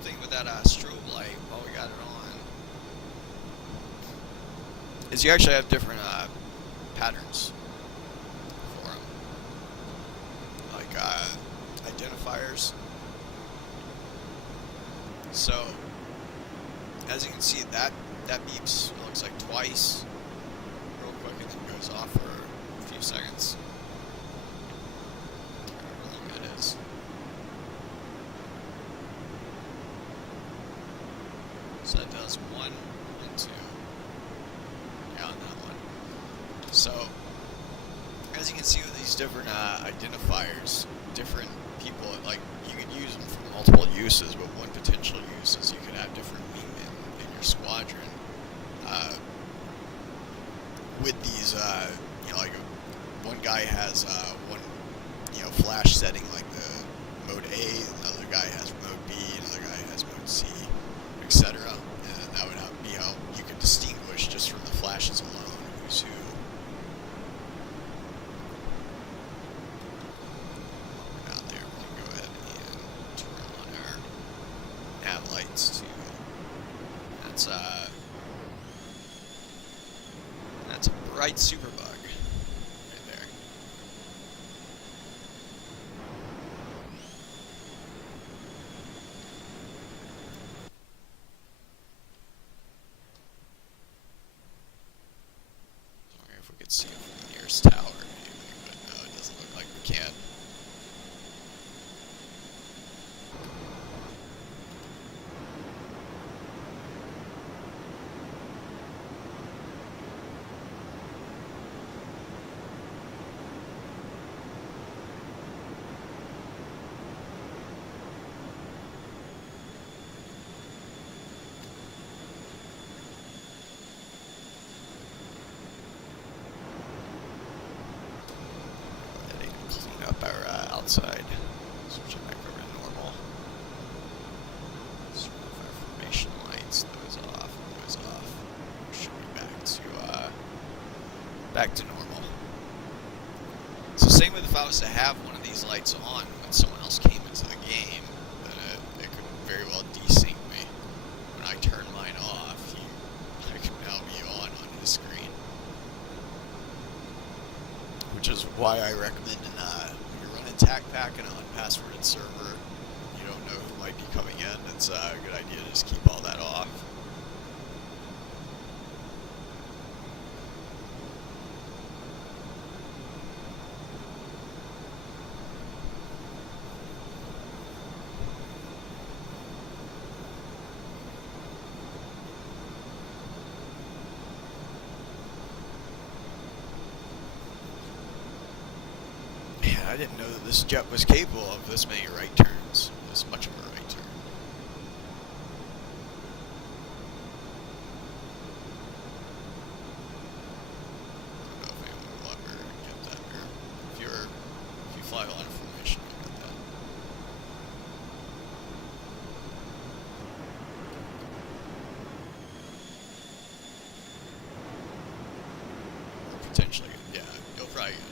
thing with that strobe light while we got it on is you actually have different patterns for them, like identifiers. So as you can see, that beeps, it looks like twice real quick and then goes off for a few seconds. How long that is. So that does one and two. Yeah, on that one. So as you can see with these different identifiers, different people, like, you could use them for multiple uses, but one potential use is you could have different wingmen in your squadron. With these, like one guy has one, flash setting like the mode A, another guy has mode B, another guy has mode C, etc. And that would be how you could distinguish just from the flashes alone who's who. Down there, we can go ahead and turn on our nav lights too. That's a bright Superbug right there. Sorry if we could see it from the nearest tower or anything, but no, it doesn't look like we can. Clean up our outside. Switch it back over to normal. Turn off our formation lights. Those off. Those off. Should be back to normal. So same with if I was to have one of these lights on when someone else came into the game, then it could very well desync me. When I turn mine off, I can now be on his screen. Which is why I recommend when you're running TAC-PAC in an unpassworded server, you don't know who might be coming in, it's a good idea to just keep all that off. I didn't know that this jet was capable of this many right turns, this much of a right turn. I don't know if anyone will ever get that, or if you fly a lot of formation, you'll get that. Or potentially, yeah, you'll probably get it.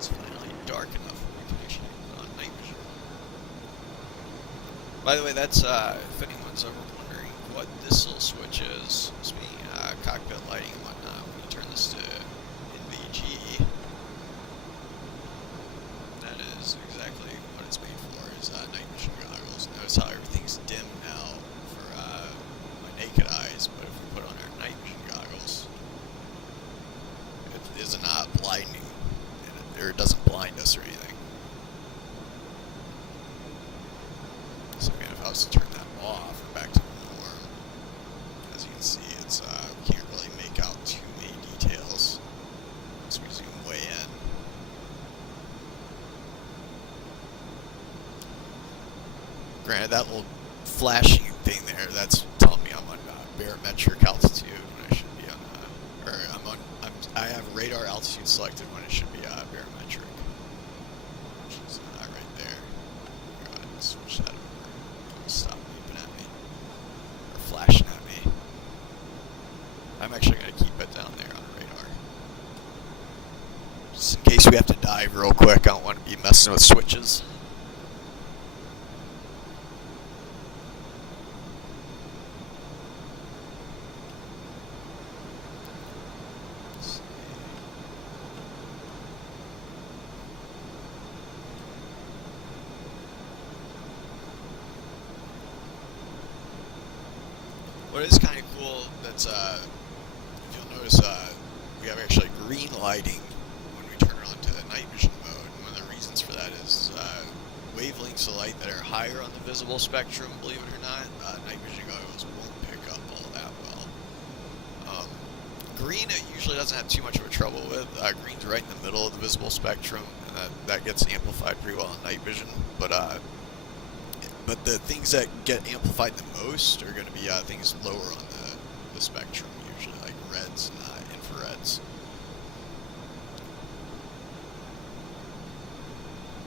It's finally dark enough where we can actually put on night vision. By the way, that's, if anyone's ever wondering what this little switch is, speaking cockpit lighting and whatnot, when you turn this to NVG, that is exactly what it's made for, is night vision goggles. Notice how everything's dim now for my naked eyes, but if we put on our night vision goggles, it is not blinding, or it doesn't blind us or anything. So again, if I was to turn that off, we're back to the norm. As you can see, it's we can't really make out too many details as we zoom way in. Granted, that little flashing thing there, that's telling me I'm on barometric altitude when I should be on, or I have radar altitude selected when it should be barometric, which is right there. Go ahead and switch that over. Stop beeping at me, or flashing at me. I'm actually going to keep it down there on the radar. Just in case we have to dive real quick, I don't want to be messing with switches. What is kind of cool, that's, if you'll notice, we have actually green lighting when we turn it on to the night vision mode. And one of the reasons for that is wavelengths of light that are higher on the visible spectrum, believe it or not, night vision goggles won't pick up all that well. Green, it usually doesn't have too much of a trouble with. Green's right in the middle of the visible spectrum, and that gets amplified pretty well in night vision. But the things that get amplified the most are going to be things lower on the spectrum, usually like reds and infrareds.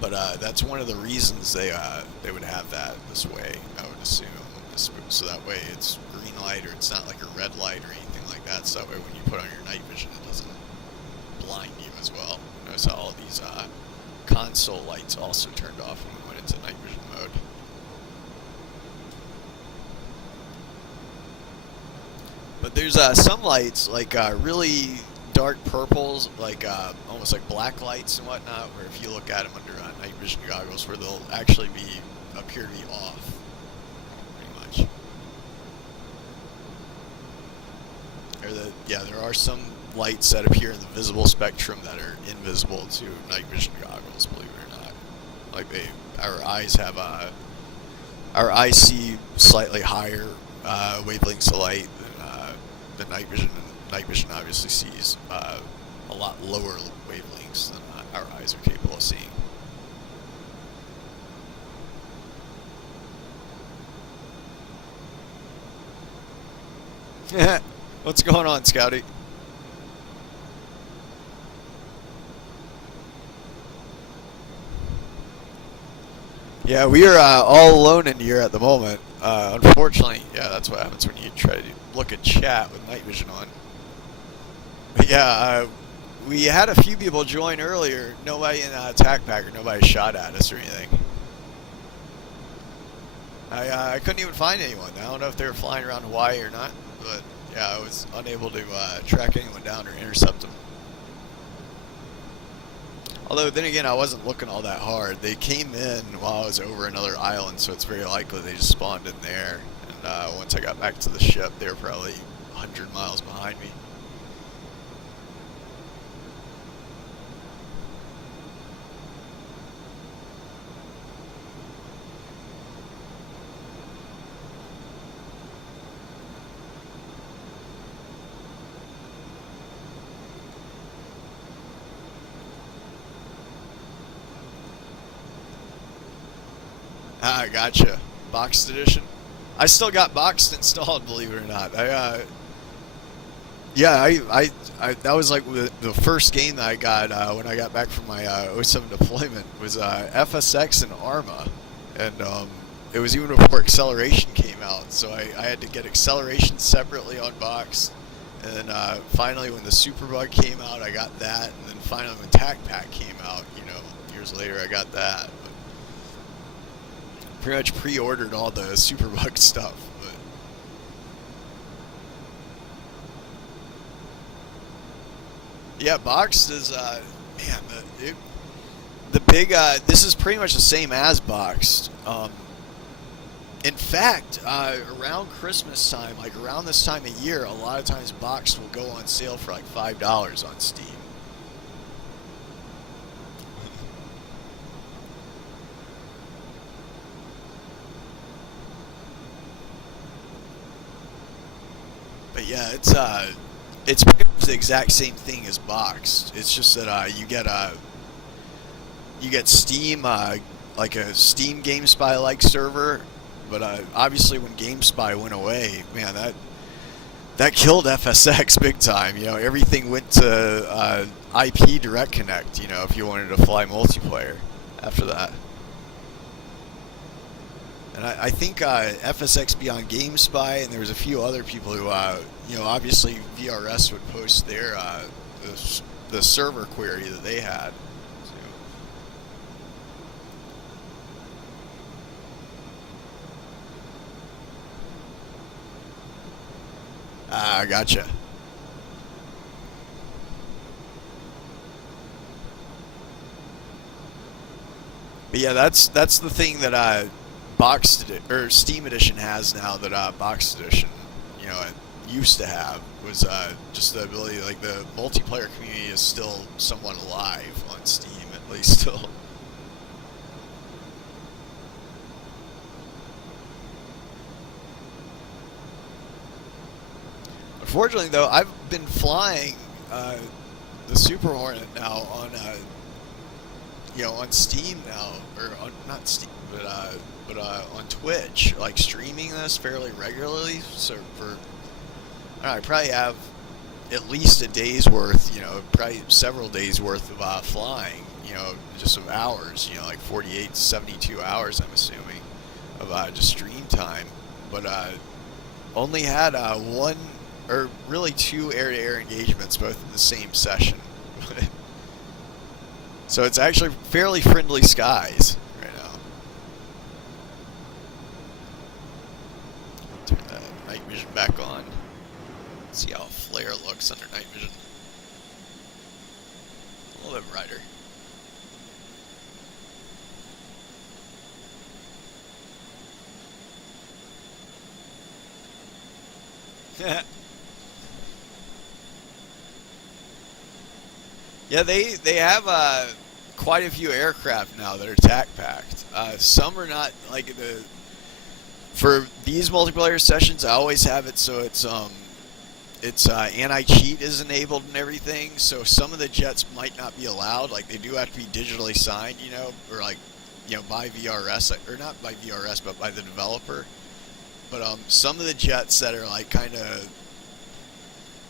But that's one of the reasons they would have that this way, I would assume. So that way it's green light, or it's not like a red light or anything like that. So that way when you put on your night vision, it doesn't blind you as well. Notice how all these console lights also turned off when we went into night vision mode. But there's some lights, like really dark purples, like almost like black lights and whatnot, where if you look at them under night vision goggles, where they'll actually appear to be off, pretty much. There are some lights that appear in the visible spectrum that are invisible to night vision goggles, believe it or not. Like our eyes have our eyes see slightly higher wavelengths of light than night vision, and night vision obviously sees a lot lower wavelengths than our eyes are capable of seeing. What's going on, Scouty? Yeah, we are all alone in here at the moment. Unfortunately, yeah, that's what happens when you try to look at chat with night vision on. But yeah, we had a few people join earlier. Nobody in attack packer, nobody shot at us or anything. I couldn't even find anyone. I don't know if they were flying around Hawaii or not, but yeah, I was unable to track anyone down or intercept them. Although, then again, I wasn't looking all that hard. They came in while I was over another island, so it's very likely they just spawned in there. And once I got back to the ship, they were probably 100 miles behind me. Ah, gotcha. Boxed edition. I still got boxed installed, believe it or not. That was like the first game that I got when I got back from my 07 deployment was FSX and Arma, and it was even before acceleration came out. So I had to get acceleration separately on box, And then finally, when the Superbug came out, I got that. And then finally, when Tac Pack came out, years later, I got that. But pretty much pre-ordered all the Superbug stuff. But yeah, boxed is man, the big. This is pretty much the same as boxed. In fact, around Christmas time, like around this time of year, a lot of times boxed will go on sale for like $5 on Steam. But yeah, it's pretty much the exact same thing as boxed. It's just that you get Steam, like a Steam GameSpy like server. But obviously, when GameSpy went away, man, that killed FSX big time. Everything went to IP Direct Connect. If you wanted to fly multiplayer after that. And I think FSX Beyond GameSpy, and there was a few other people who, obviously VRS would post their the server query that they had. Gotcha. But yeah, that's the thing that Boxed or Steam Edition has now that Boxed Edition, it used to have was just the ability, like the multiplayer community is still somewhat alive on Steam, at least still. Unfortunately, though, I've been flying the Super Hornet now on, on Steam now, or on, not Steam, but on Twitch, like streaming this fairly regularly. So for, I don't know, I probably have at least a day's worth, probably several days worth of flying, just of hours, like 48, 72 hours, I'm assuming, of just stream time. But only had one, or really two air-to-air engagements, both in the same session. So it's actually fairly friendly skies right now. Turn that night vision back on. See how flare looks under night vision. A little bit brighter. Yeah, they have quite a few aircraft now that are tac packed. Some are not like for these multiplayer sessions. I always have it so it's anti-cheat is enabled and everything. So some of the jets might not be allowed. Like they do have to be digitally signed, or like by VRS, or not by VRS, but by the developer. But some of the jets that are like kind of,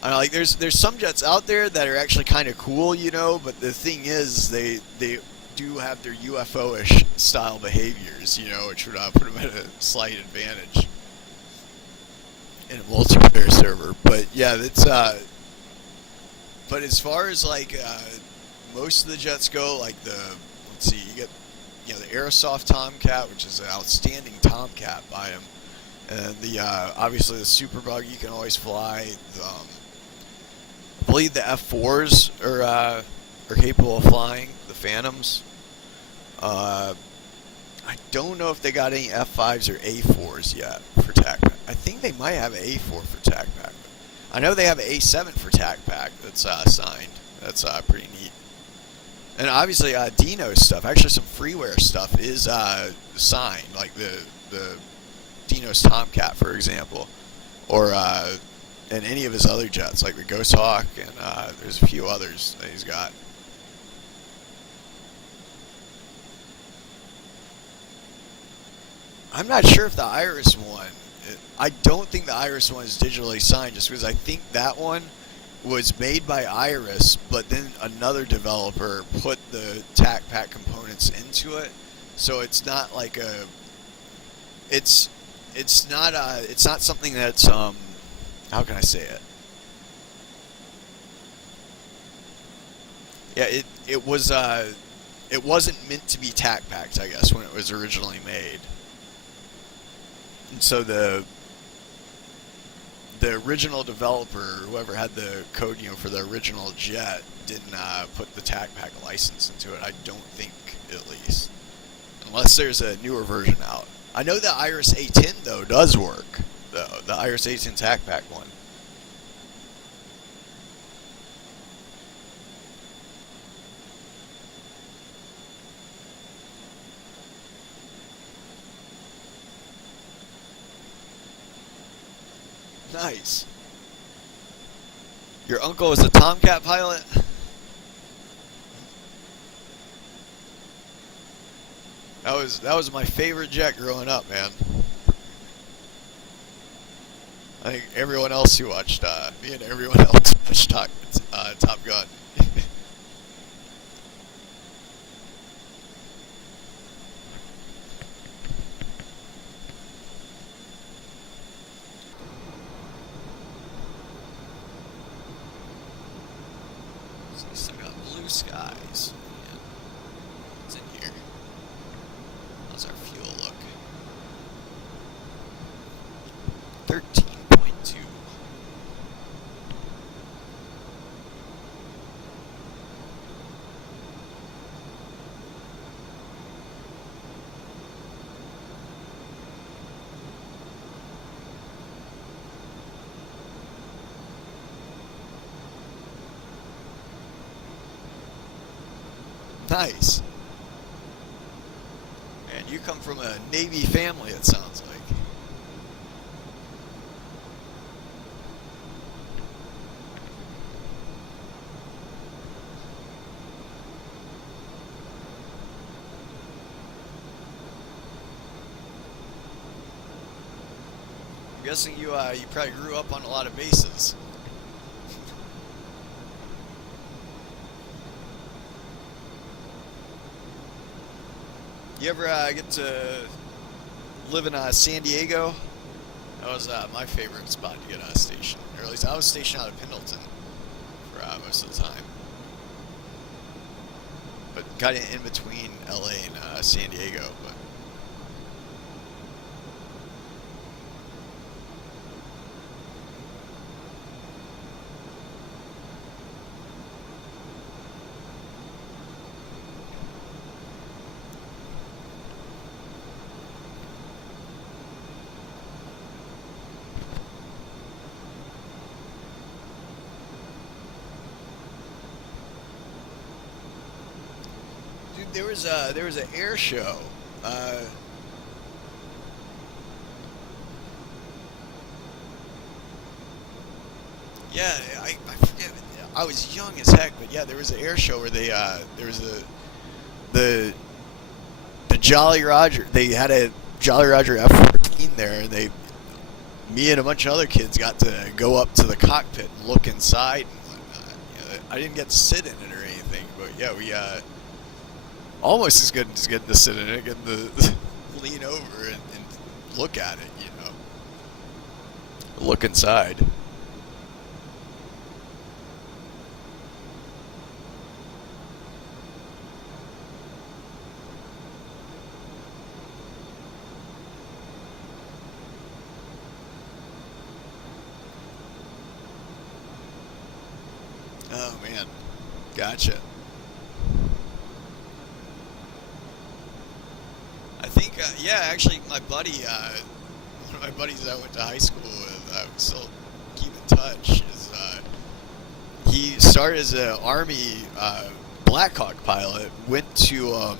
I don't know, like there's some jets out there that are actually kind of cool, but the thing is they do have their UFO-ish style behaviors, which would put them at a slight advantage in a multiplayer server. But yeah, it's but as far as like most of the jets go, like let's see, you get the Aerosoft Tomcat, which is an outstanding Tomcat by him, and the obviously the Superbug you can always fly. I believe the F4s are capable of flying, the Phantoms. I don't know if they got any F5s or A4s yet for TACPAC. I think they might have an A4 for TACPAC. I know they have an A7 for TACPAC that's signed. That's pretty neat. And obviously Dino stuff, actually some freeware stuff is signed, like the Dino's Tomcat, for example. Or and any of his other jets, like the Ghost Hawk, and there's a few others that he's got. I'm not sure if the Iris one, I don't think the Iris one is digitally signed, just because I think that one was made by Iris, but then another developer put the TACPAC components into it, so it's not like it's not something that's how can I say it? Yeah, it wasn't meant to be tack packed, I guess, when it was originally made. And so the original developer, whoever had the code, for the original jet, didn't put the tack pack license into it. I don't think, at least, unless there's a newer version out. I know the Iris A10 though does work. The Iris A10 tack pack one. Nice. Your uncle was a Tomcat pilot? That was my favorite jet growing up, man. I think everyone else who watched me and everyone else watched Top Gun. So we still got blue skies. Man, what's in here? How's our fuel look? 13.2. Nice. Man, you come from a Navy family, it sounds like. I'm guessing you probably grew up on a lot of bases. You ever get to live in San Diego? That was my favorite spot to get on a station. Or at least I was stationed out of Pendleton for most of the time. But kind of in between LA and San Diego. But dude, there was an air show. Yeah, I forget. I was young as heck, but yeah, there was an air show where there was the Jolly Roger. They had a Jolly Roger F-14 there, and me and a bunch of other kids got to go up to the cockpit and look inside and whatnot. I didn't get to sit in it or anything, but yeah, we almost as good as getting to sit in it, getting to lean over and look at it, look inside. Oh man, gotcha. I think, yeah, actually, my buddy, one of my buddies that I went to high school with, we still keep in touch, is he started as an Army Blackhawk pilot, went to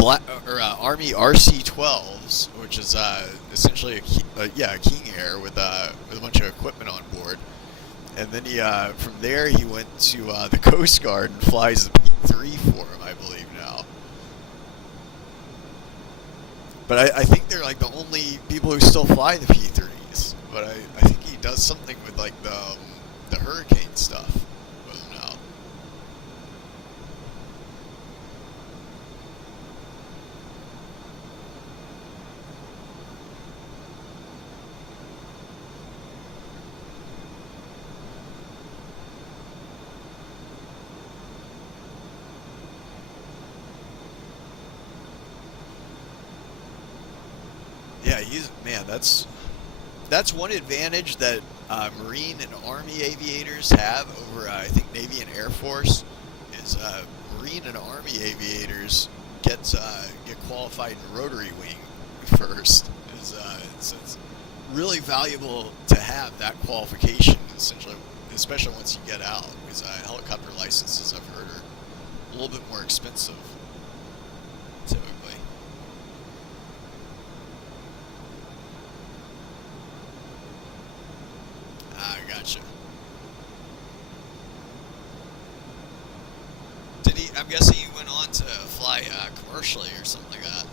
Army RC-12s, which is essentially a King Air with a bunch of equipment on board. And then from there he went to the Coast Guard and flies the P-3 for him, I believe now. But I think they're like the only people who still fly the P-3s. But I think he does something with like the hurricane stuff with them now. Yeah, he's man. That's one advantage that Marine and Army aviators have over, I think, Navy and Air Force is Marine and Army aviators get qualified in rotary wing first. So it's really valuable to have that qualification, essentially, especially once you get out, because helicopter licenses, I've heard, are a little bit more expensive, typically. Gotcha. I'm guessing he went on to fly commercially or something like that.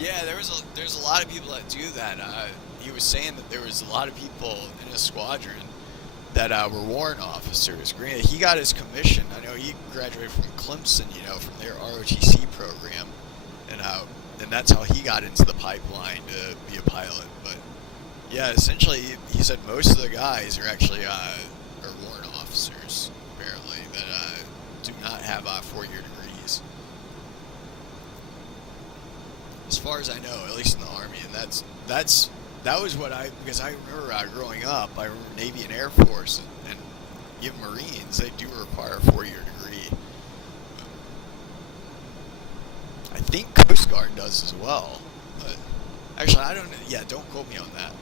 Yeah, there's a lot of people that do that. He was saying that there was a lot of people in his squadron that were warrant officers. Granted, he got his commission. I know he graduated from Clemson, from their ROTC program, and that's how he got into the pipeline to be a pilot. But yeah, essentially, he said most of the guys are actually are warrant officers, apparently, that do not have 4-year degrees. As far as I know, at least in the Army, and that was because I remember growing up, I remember Navy and Air Force, and even Marines, they do require a 4-year degree. I think Coast Guard does as well, but actually, I don't know. Yeah, don't quote me on that.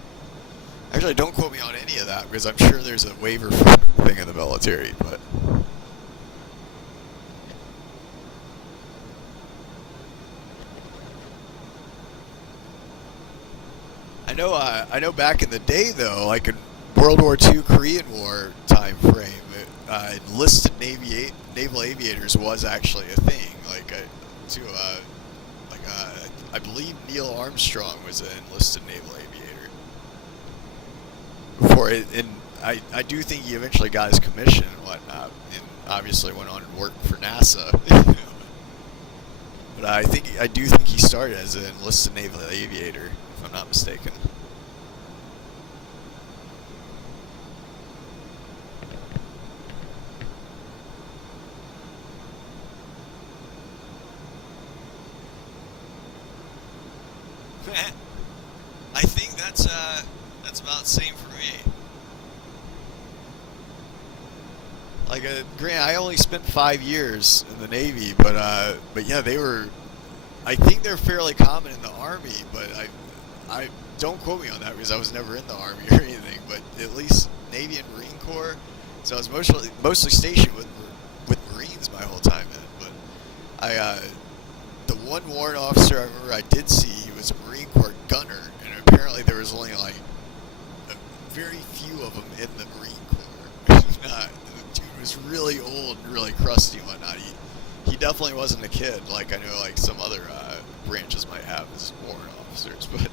Actually, don't quote me on any of that, because I'm sure there's a waiver thing in the military, but... I know back in the day, though, like in World War II, Korean War time frame, enlisted naval aviators was actually a thing. I believe Neil Armstrong was an enlisted naval aviator. I do think he eventually got his commission and whatnot, and obviously went on and worked for NASA. But I do think he started as an enlisted naval aviator, if I'm not mistaken. I think that's about the same for me. Grant, I only spent 5 years in the Navy, but yeah, I think they're fairly common in the Army, but I don't quote me on that because I was never in the Army or anything. But at least Navy and Marine Corps, so I was mostly stationed with Marines my whole time in. But the one warrant officer I remember I did see, he was a Marine Corps gunner, and apparently there was only very few of them in the Marine Corps. The dude was really old and really crusty and whatnot. He definitely wasn't a kid like I know like some other branches might have as warrant officers, but.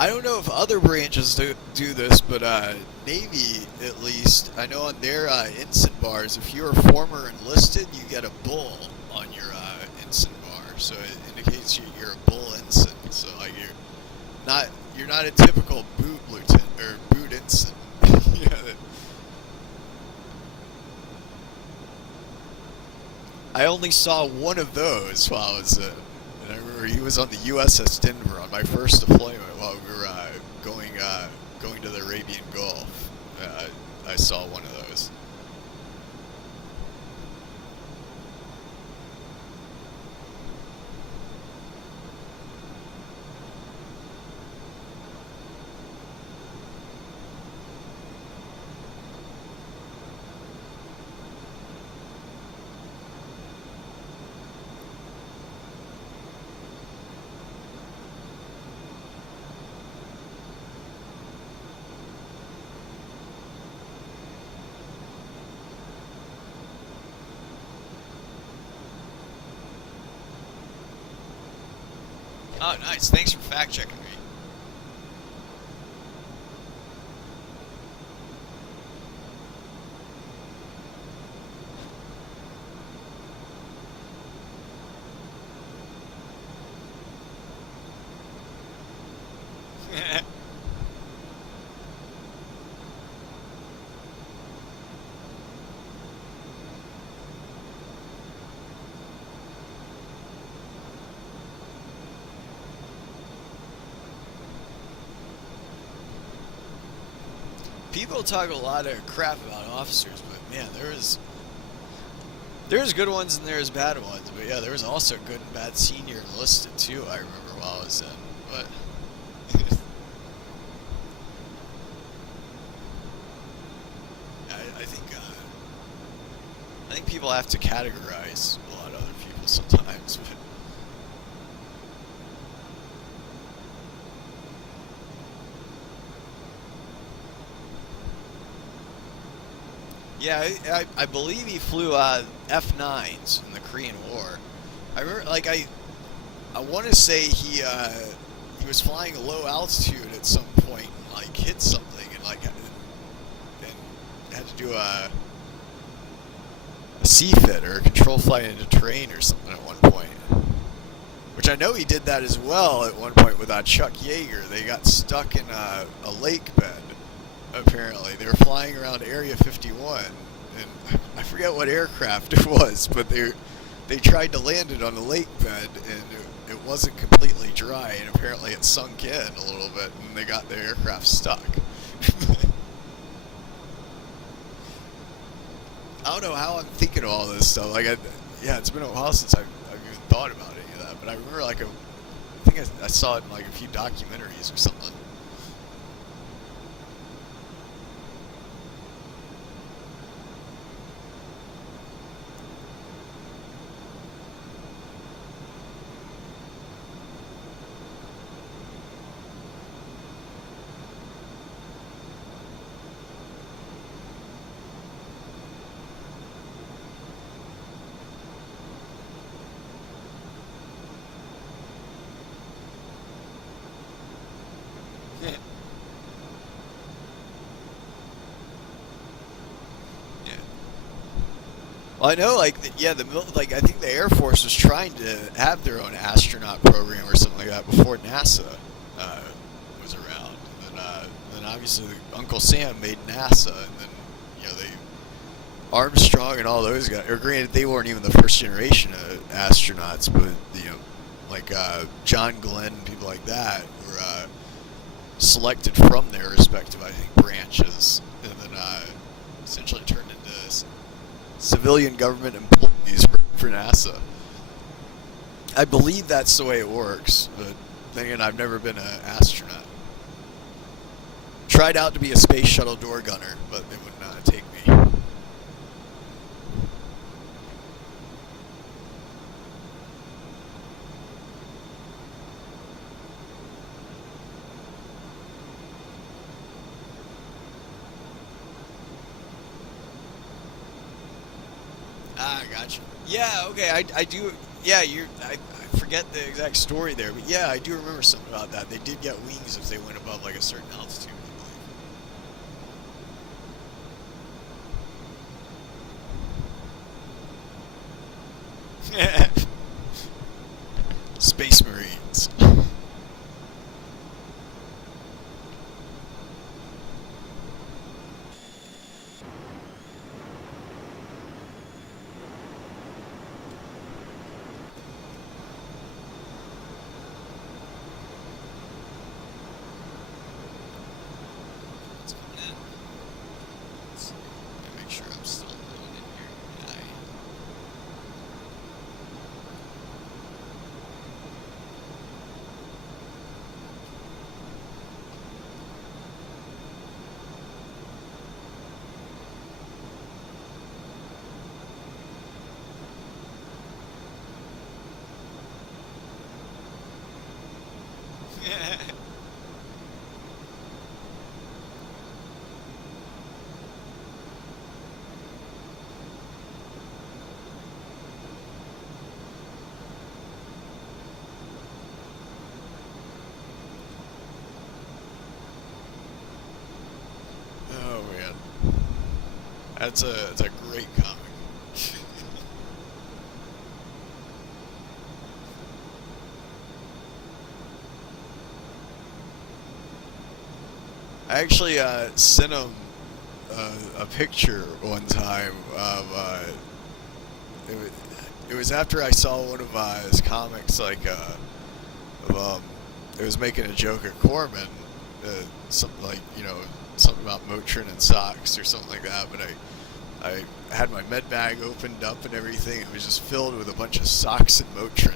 I don't know if other branches do this, but Navy, at least, I know on their ensign bars, if you're a former enlisted, you get a bull on your ensign bar, so it indicates you're a bull ensign. So like you're not a typical boot lieutenant or boot ensign. I only saw one of those while I was and I remember he was on the USS Denver on my first deployment while we were going to the Arabian Gulf. I saw one of those. Oh, nice. Thanks for fact checking me. People talk a lot of crap about officers, but man, there's good ones and there's bad ones. But yeah, there was also good and bad senior enlisted too. I remember while I was in, but I think people have to categorize a lot of other people sometimes. But yeah, I believe he flew F9s in the Korean War. I remember, like I want to say he was flying a low altitude at some point and like hit something and like and had to do a CFIT or a control flight into terrain or something at one point. Which I know he did that as well at one point with Chuck Yeager. They got stuck in a lake bed. Apparently, they were flying around Area 51, and I forget what aircraft it was, but they tried to land it on a lake bed, and it wasn't completely dry, and apparently it sunk in a little bit, and they got their aircraft stuck. I don't know how I'm thinking of all this stuff. Like, yeah, it's been a while since I've even thought about any of that, but I remember I think I saw it in like a few documentaries or something. Well, I know, like, yeah, I think the Air Force was trying to have their own astronaut program or something like that before NASA was around. And then obviously Uncle Sam made NASA, and then they Armstrong and all those guys. Or granted, they weren't even the first generation of astronauts, but like John Glenn and people like that were selected from their respective, I think, branches, and then essentially turned into civilian government employees for NASA. I believe that's the way it works, but then again, I've never been an astronaut. Tried out to be a space shuttle door gunner, but they would not take me. Ah, gotcha. Yeah, okay, I do. Yeah, I forget the exact story there, but yeah, I do remember something about that. They did get wings if they went above like a certain altitude, I believe. Space Marines. It's coming in. Let's see. Let me make sure I'm still loading in here. It's a great comic. I actually sent him a picture one time of it was after I saw one of his comics, like it was making a joke at Corman, something like, you know, something about Motrin and socks or something like that. But I had my med bag opened up and everything. It was just filled with a bunch of socks and Motrin.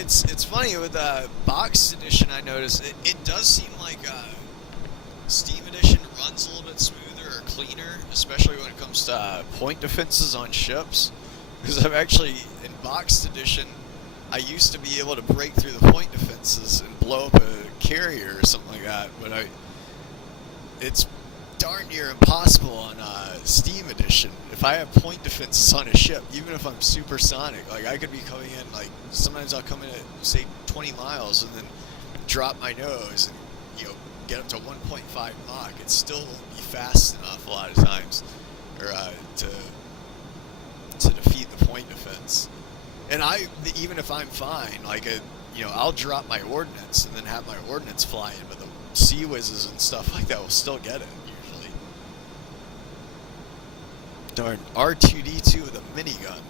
It's funny with boxed edition. I noticed it does seem like Steam edition runs a little bit smoother or cleaner, especially when it comes to point defenses on ships. Because I've actually in boxed edition, I used to be able to break through the point defenses and blow up a carrier or something like that, but it's darn near impossible on Steam edition. If I have point defenses on a ship, even if I'm supersonic, like I could be coming in, like sometimes I'll come in at say 20 miles and then drop my nose and, you know, get up to 1.5 Mach. It still won't be fast enough a lot of times, or to defeat the point defense. And even if I'm fine, like you know, I'll drop my ordnance and then have my ordnance fly in, but the sea whizzes and stuff like that will still get it usually. Darn R2D2 with a minigun.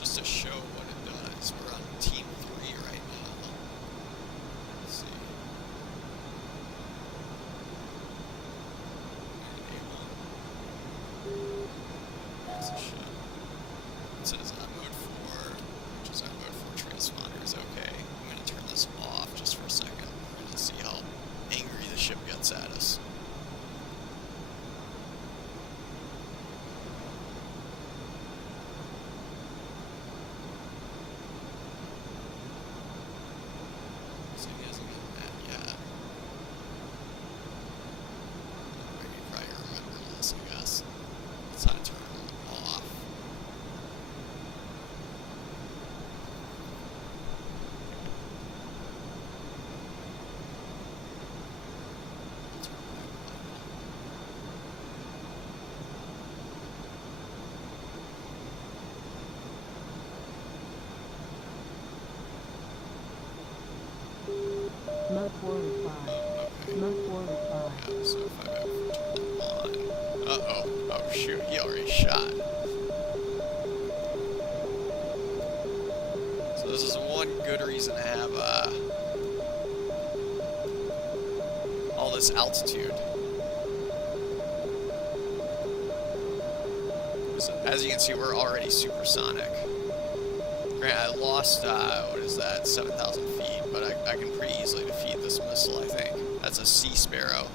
Just to show what it does, we're on Team 3 right now. Let's see. There's a ship. It says mode 4, which is our mode 4 transponder is okay. I'm going to turn this off just for a second. We're going to see how angry the ship gets at us. So he hasn't gotten that yet. Maybe probably remember this, I guess. It's how to turn it off. Turn it back on. Mode 4 reply. Okay. Mode 4 reply. Yeah, so if I ever turn it on. Uh-oh. Oh, shoot. He already shot. So this is one good reason to have all this altitude. So as you can see, we're already supersonic. Granted, I lost, what is that, 7,000 feet, but I can pretty easily defeat this missile, I think. That's a Sea Sparrow.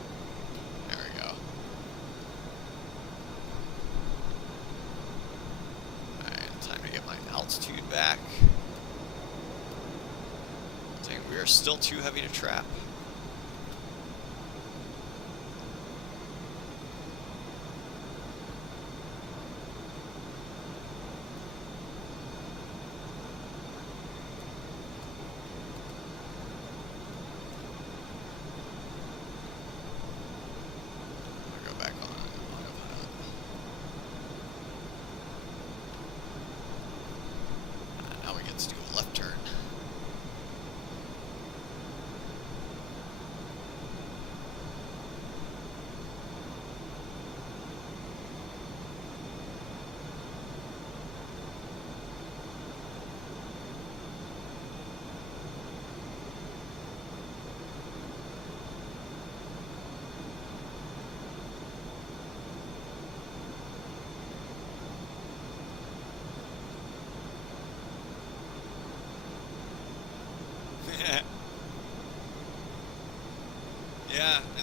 There we go. Alright, time to get my altitude back. Dang, we are still too heavy to trap.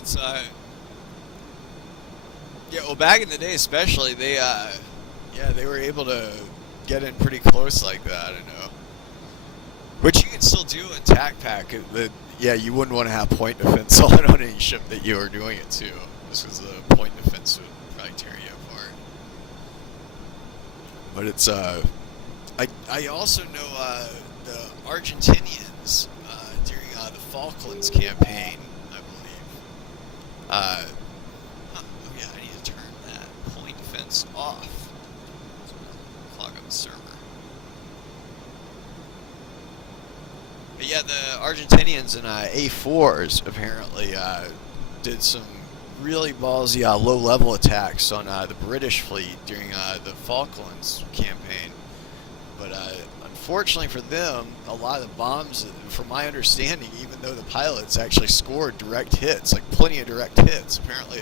It's yeah. Well, back in the day, especially, they were able to get in pretty close like that. I know. Which you can still do in TAC Pack. Yeah, you wouldn't want to have point defense on any ship that you were doing it to. This was the point defense would probably tear you apart. But it's I also know the Argentinians during the Falklands campaign, I believe. Oh yeah, I need to turn that point defense off. Clog up the server. But yeah, the Argentinians and A4s apparently did some really ballsy low-level attacks on the British fleet during the Falklands campaign. But unfortunately for them, a lot of the bombs, from my understanding, even though the pilots actually scored direct hits, like plenty of direct hits, apparently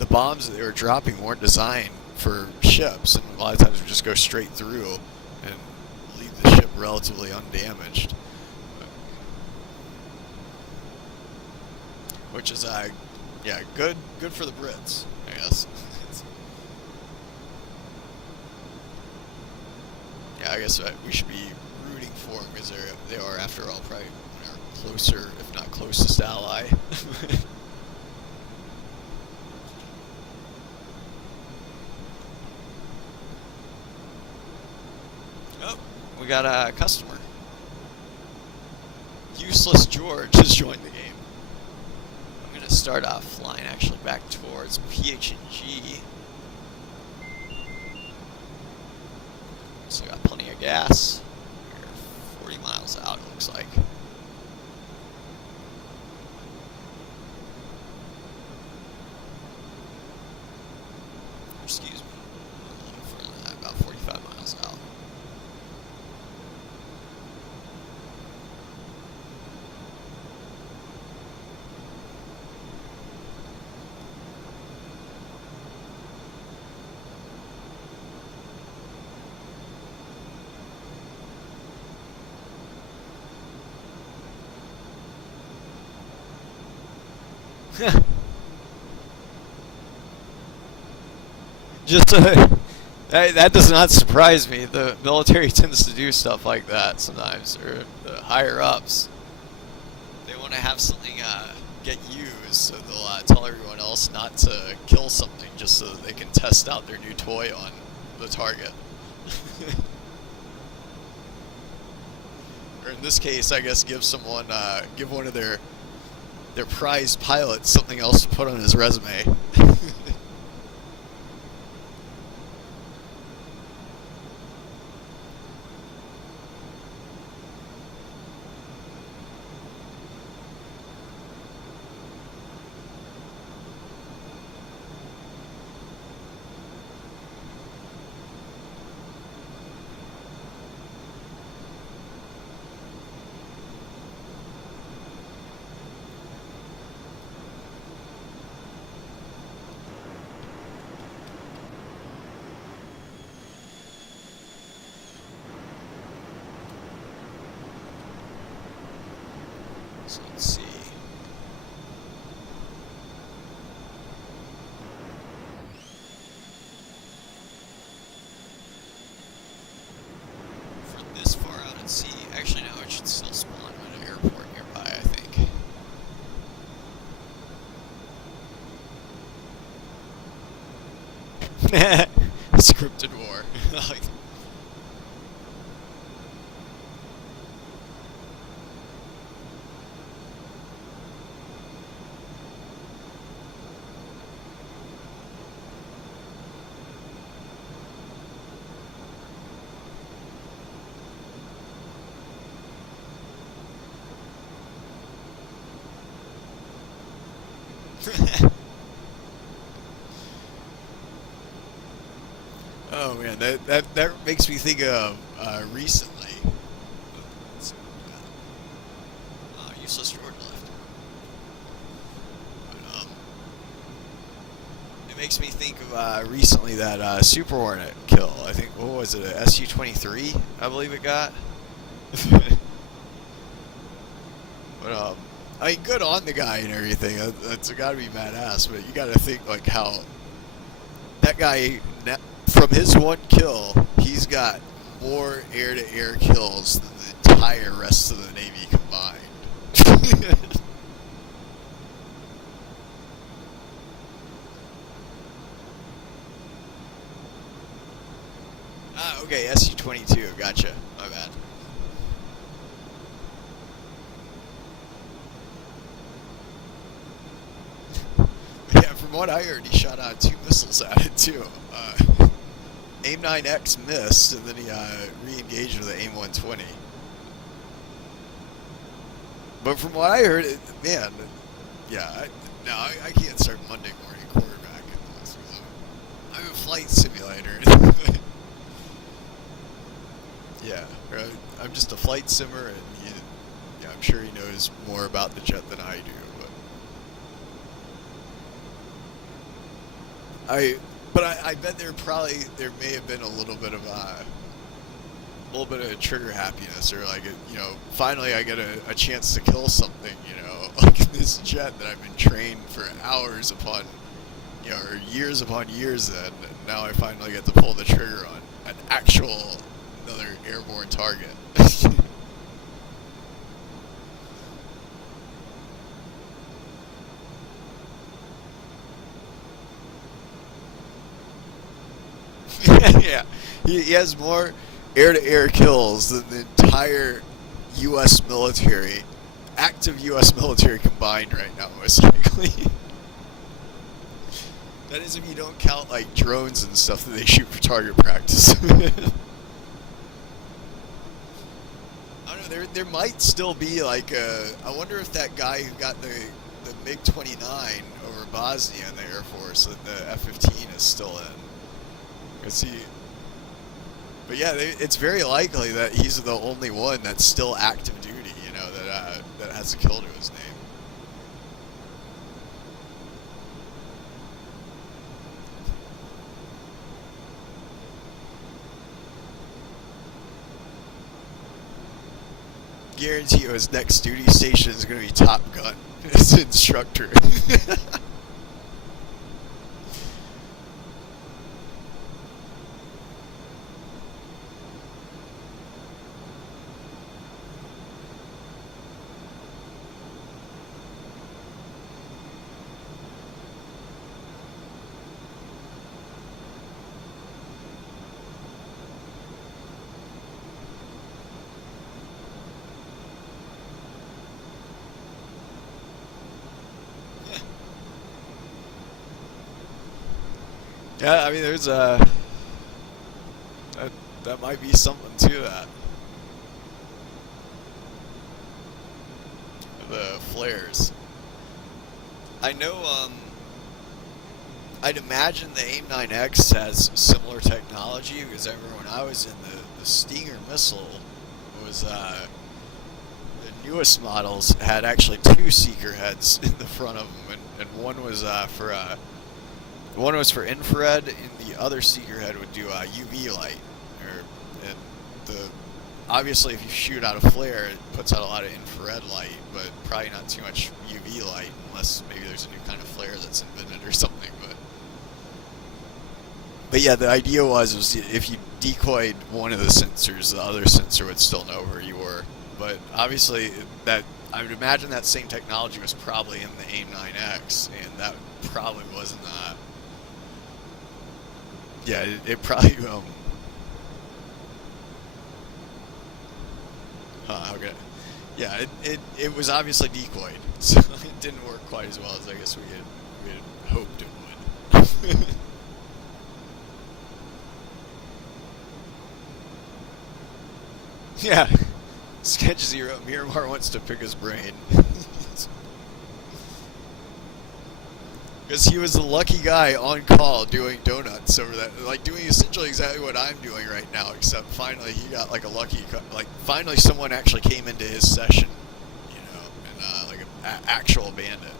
the bombs that they were dropping weren't designed for ships, and a lot of times would just go straight through and leave the ship relatively undamaged. Which is, yeah, good for the Brits, I guess. Yeah, I guess we should be rooting for them because they are, after all, probably our closer, if not closest ally. Oh, we got a customer. Useless George has joined the game. I'm going to start off flying actually back towards PH&G. So got plenty of gas. We're 40 miles out, it looks like. Excuse me. A little further than that, about 45 miles out. Just that does not surprise me. The military tends to do stuff like that sometimes, or the higher ups. They want to have something get used, so they'll tell everyone else not to kill something just so that they can test out their new toy on the target. Or in this case, I guess give one of their prize pilots something else to put on his resume. So let's see. For this far out at sea, actually no, it should still spawn at an airport nearby, I think. Scripted war. Oh man, that makes me think of recently. Let's see what we got. Useless George left. But, it makes me think of recently that Super Hornet kill. I think, what was it, a Su-23? I believe it got. But I mean, good on the guy and everything. That's got to be badass. But you got to think like how that guy, from his one kill, he's got more air-to-air kills than the entire rest of the Navy combined. Ah, okay, SU-22. Gotcha. My bad. Yeah, from what I heard, he shot out 2 missiles at it too. AIM-9X missed, and then he re-engaged with the AIM-120. But from what I heard, man, yeah, I can't start Monday morning quarterback unless I'm a flight simulator. Yeah, right. I'm just a flight simmer, and yeah, I'm sure he knows more about the jet than I do. But I bet there may have been a little bit of trigger happiness, or like finally I get a chance to kill something, like this jet that I've been trained for hours upon, or years upon years, and now I finally get to pull the trigger on an actual another airborne target. Yeah, he has more air-to-air kills than the entire U.S. military, active U.S. military combined right now, most likely. That is if you don't count like drones and stuff that they shoot for target practice. I don't know. There might still be like I wonder if that guy who got the MiG-29 over Bosnia in the Air Force, that the F-15 is still in. But yeah, it's very likely that he's the only one that's still active duty, that has a kill to his name. Guarantee you his next duty station is going to be Top Gun as instructor. Yeah, I mean, there's that might be something to that. The flares. I know, I'd imagine the AIM-9X has similar technology, because I remember when I was in the Stinger missile was, the newest models had actually 2 seeker heads in the front of them, and one was for infrared, and the other seeker head would do UV light. Obviously, if you shoot out a flare, it puts out a lot of infrared light, but probably not too much UV light, unless maybe there's a new kind of flare that's invented or something. But yeah, the idea was if you decoyed one of the sensors, the other sensor would still know where you were. But obviously, I would imagine that same technology was probably in the AIM-9X, and that probably wasn't that. Yeah, it probably okay. Yeah, it was obviously decoyed, so it didn't work quite as well as I guess we had hoped it would. Yeah, Sketch Zero. Miramar wants to pick his brain. Because he was the lucky guy on call doing donuts over that, like doing essentially exactly what I'm doing right now, except finally he got like a lucky, like finally someone actually came into his session, and like an actual bandit.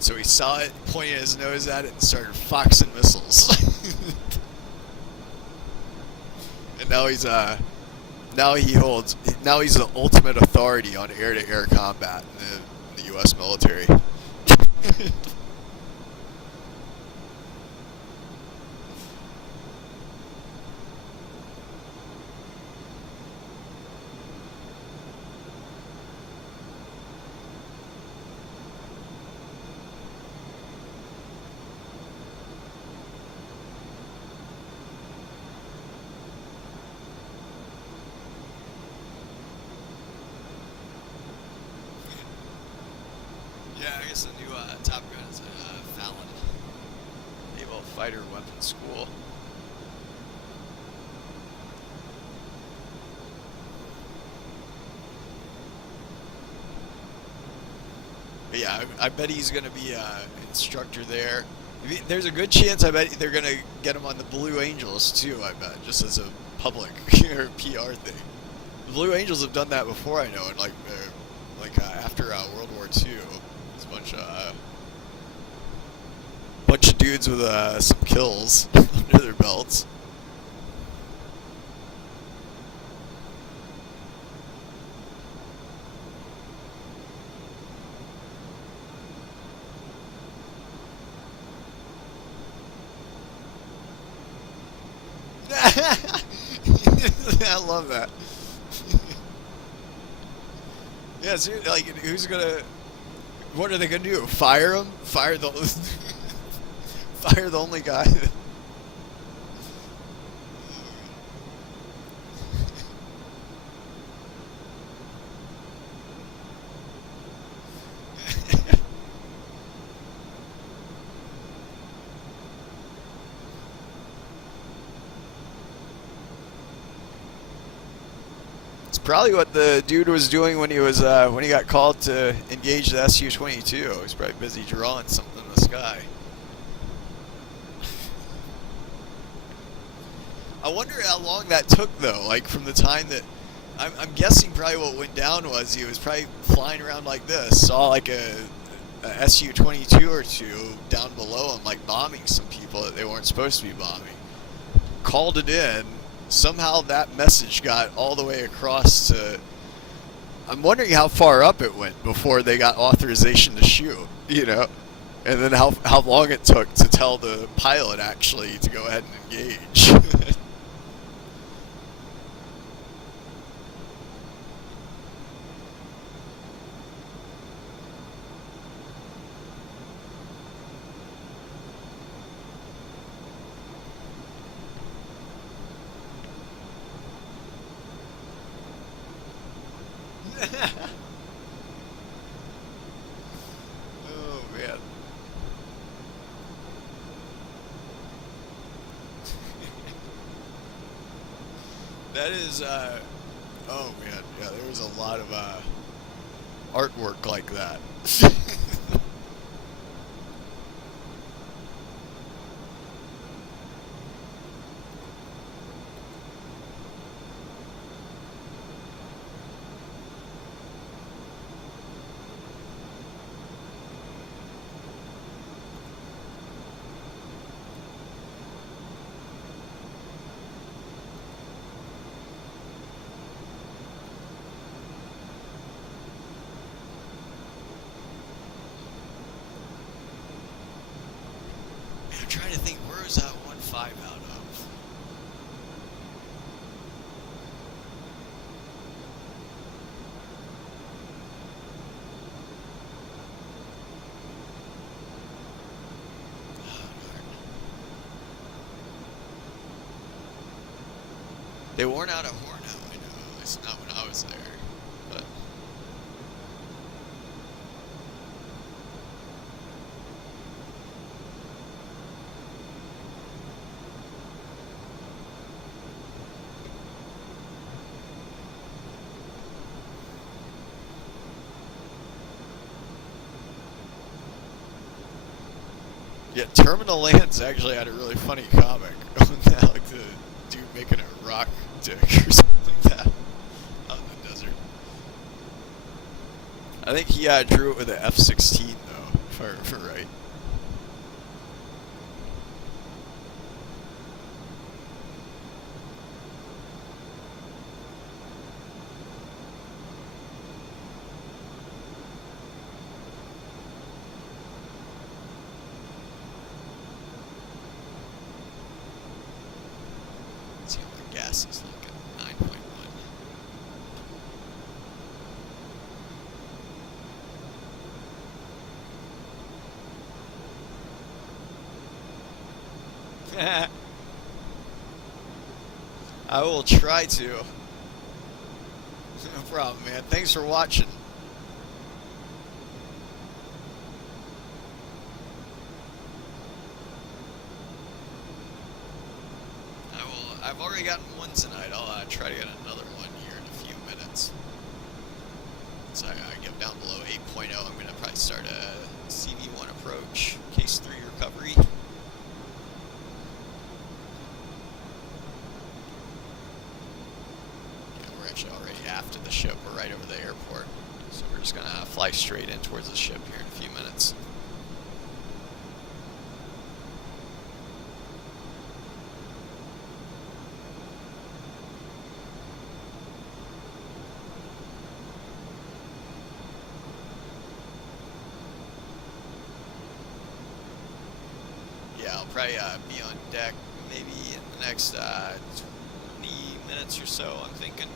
So he saw it, pointed his nose at it, and started foxing missiles. And now Now he's the ultimate authority on air-to-air combat in the U.S. military. Yeah, I guess the new Top Gun is a Fallon Naval Fighter Weapons School. But yeah, I bet he's going to be an instructor there. There's a good chance I bet they're going to get him on the Blue Angels too, I bet, just as a public or PR thing. The Blue Angels have done that before, I know, and after World War II. It's a bunch of dudes with some kills under their belts. I love that. Yeah, seriously, like, who's gonna? What are they gonna do? Fire him? Fire the fire the only guy. Probably what the dude was doing when he got called to engage the Su-22. He was probably busy drawing something in the sky. I wonder how long that took though. Like from the time that I'm guessing probably what went down was he was probably flying around like this, saw like a Su-22 or two down below him, like bombing some people that they weren't supposed to be bombing. Called it in. Somehow that message got all the way across to... I'm wondering how far up it went before they got authorization to shoot, you know? And then how long it took to tell the pilot actually to go ahead and engage. Oh man. That is oh man, yeah, there was a lot of artwork like that. I'm trying to think, where is that 1.5 out of? Oh, darn. They weren't out of Hornow, I know. At least not when I was there. But yeah, Terminal Lands actually had a really funny comic on that, like the dude making a rock dick or something like that out in the desert. I think he drew it with an F-16 though, if I remember right. I will try to. No problem, man. Thanks for watching. I've already gotten one tonight. I'll try to get another one here in a few minutes. So I get down below 8.0. I'm going to probably start a CV1 approach, case 3 recovery. Yeah, we're actually already after the ship. We're right over the airport. So we're just going to fly straight in towards the ship here in a few minutes. Yeah, I'll probably be on deck maybe in the next 20 minutes or so, I'm thinking.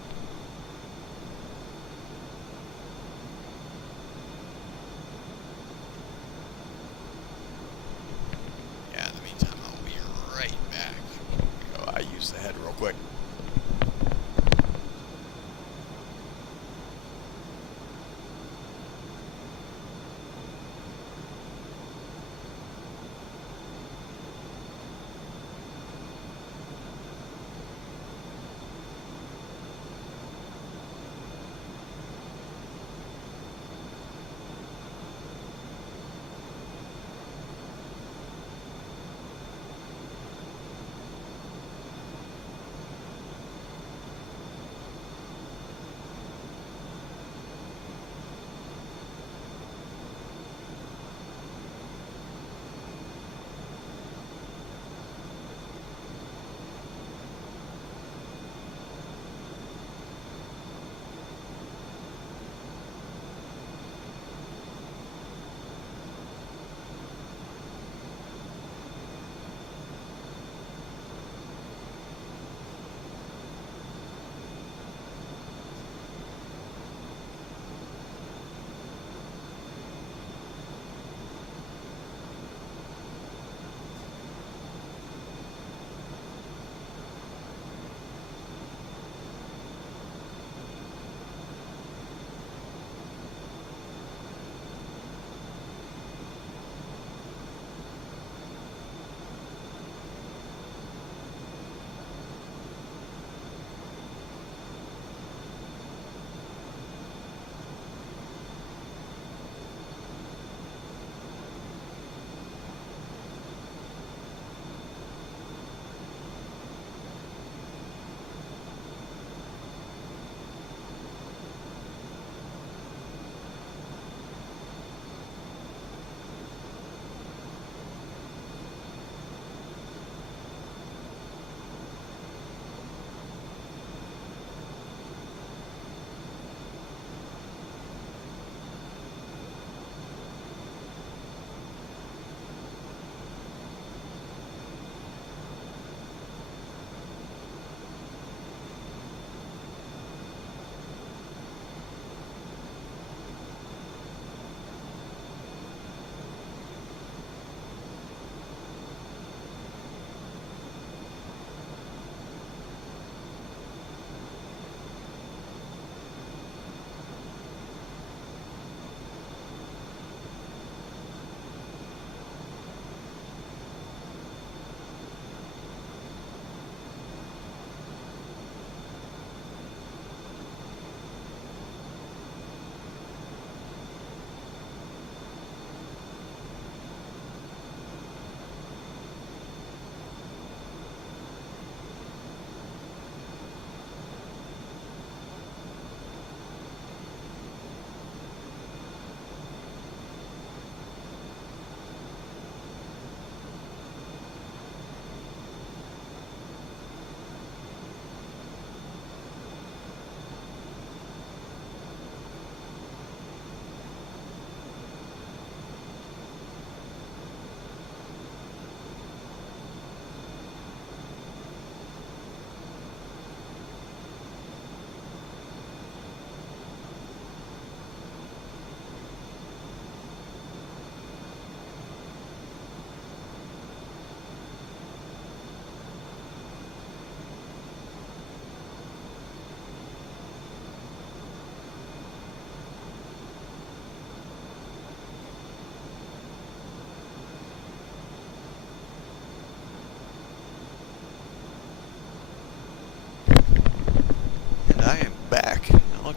Yeah, in the meantime, I'll be right back. I use the head real quick.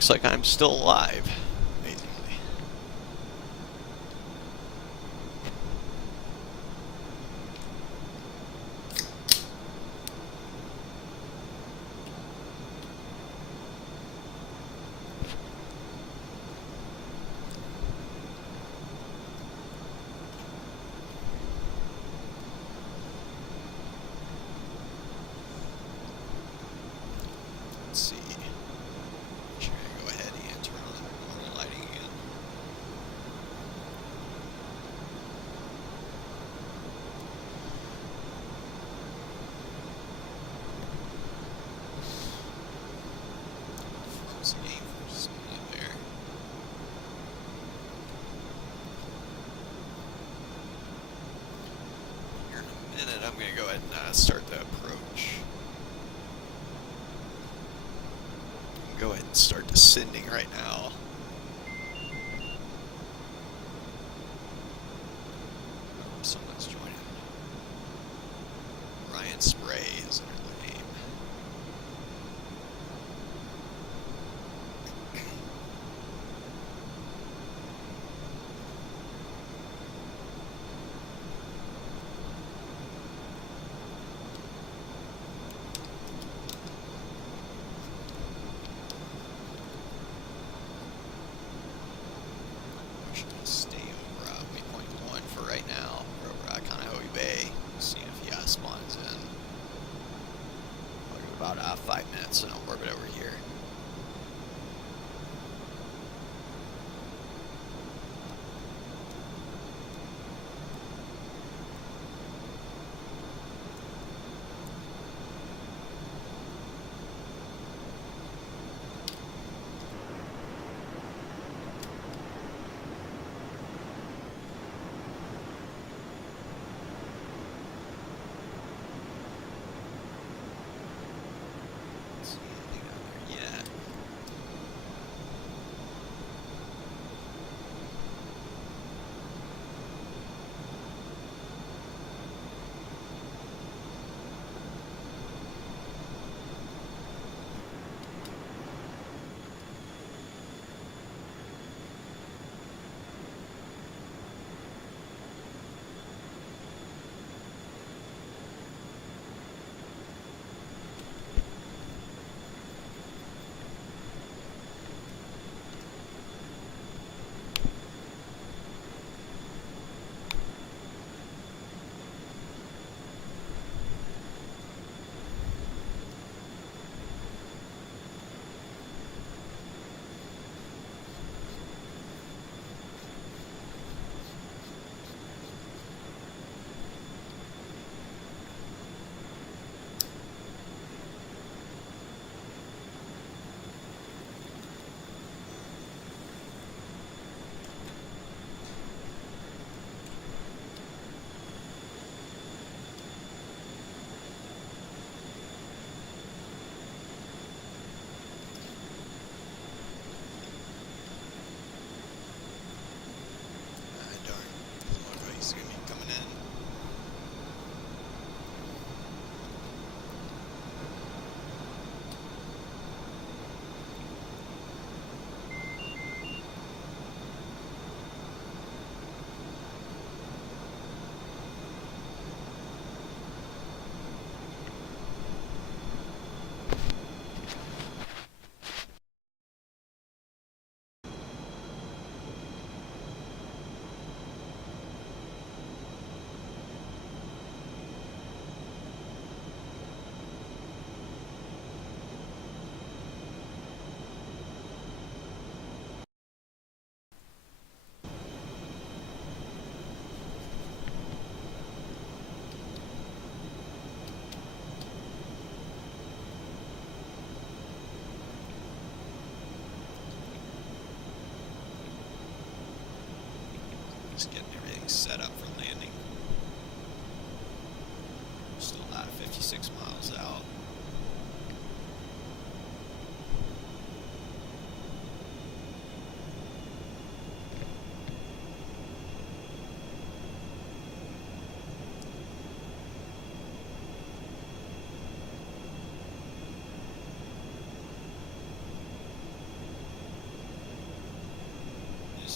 looks like I'm still alive, amazingly. Let's see. Should I go ahead and turn on the normal lighting again? Froze the game for just a minute there. Here in a minute, I'm going to go ahead and start the approach. Go ahead and start descending right now. Someone's joining. Ryan Spray is their name. Should I stay over waypoint 1 for right now? We're over Conococheague Bay. See if he spawns in. We'll give about 5 minutes and I'll orbit over here. See anything out there yet? Darn. Doesn't look like he's going to be coming in. Just getting everything set up for landing. Still not 56 miles out.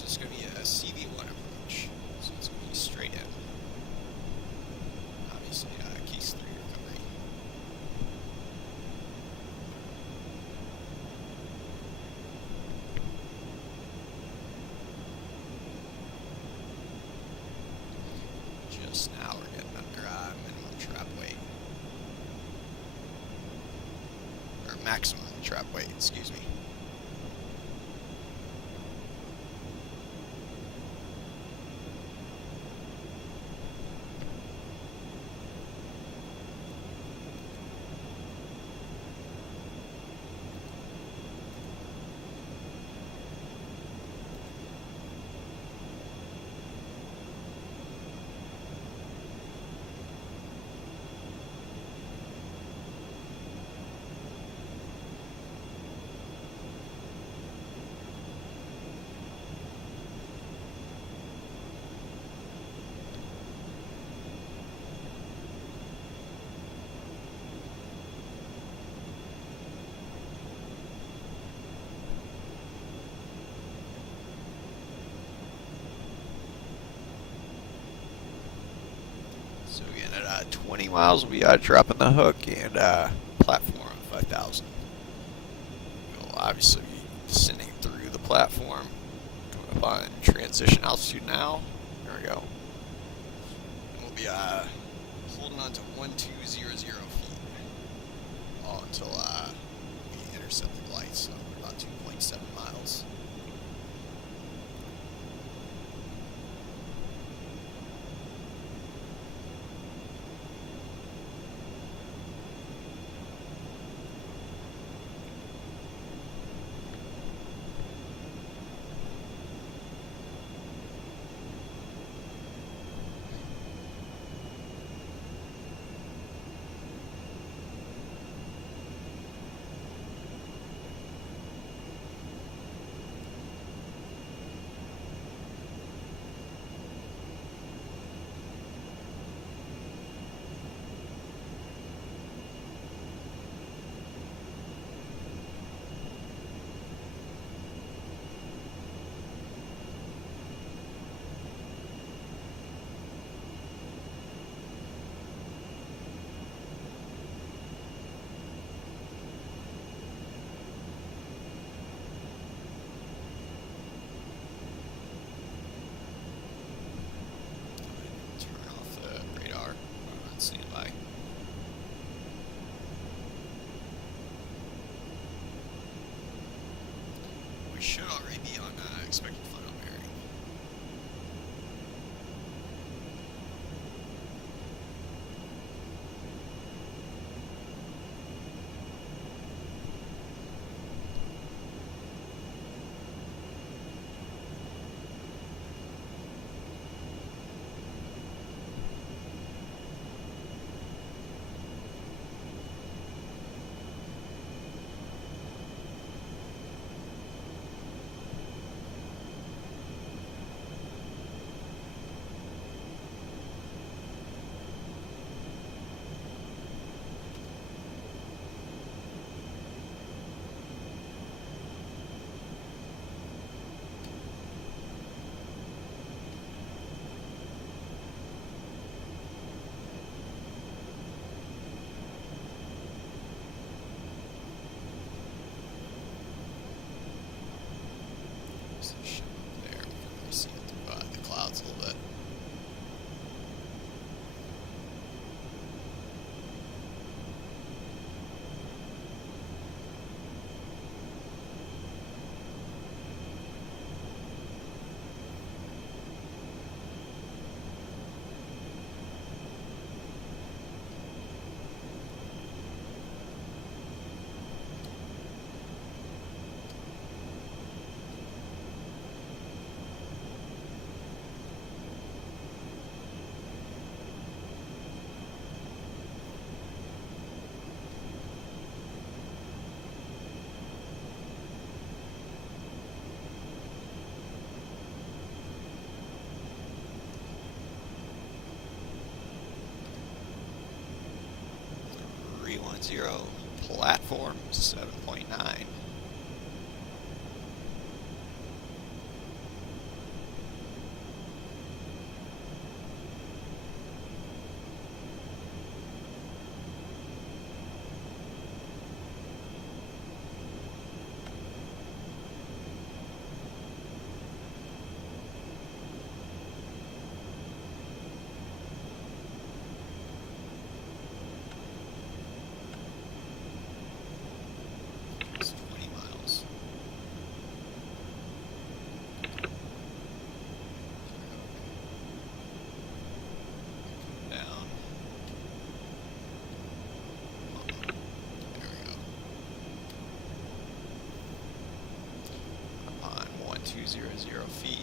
is going to be a CV1 approach, so it's going to be straight in. Obviously, case 3 recovery. Just now we're getting under minimum trap weight. Or maximum trap weight, excuse me. So again, at 20 miles, we'll be dropping the hook and platform 5,000. We'll obviously be descending through the platform, coming up on transition altitude now. There we go. And we'll be holding on to 1200 feet all until we intercept the glide, so about 2.7 miles. Standby. We should already be on expected final bearing. There, we can really see it through the clouds a little bit. Platform 7.9. 0.00 feet.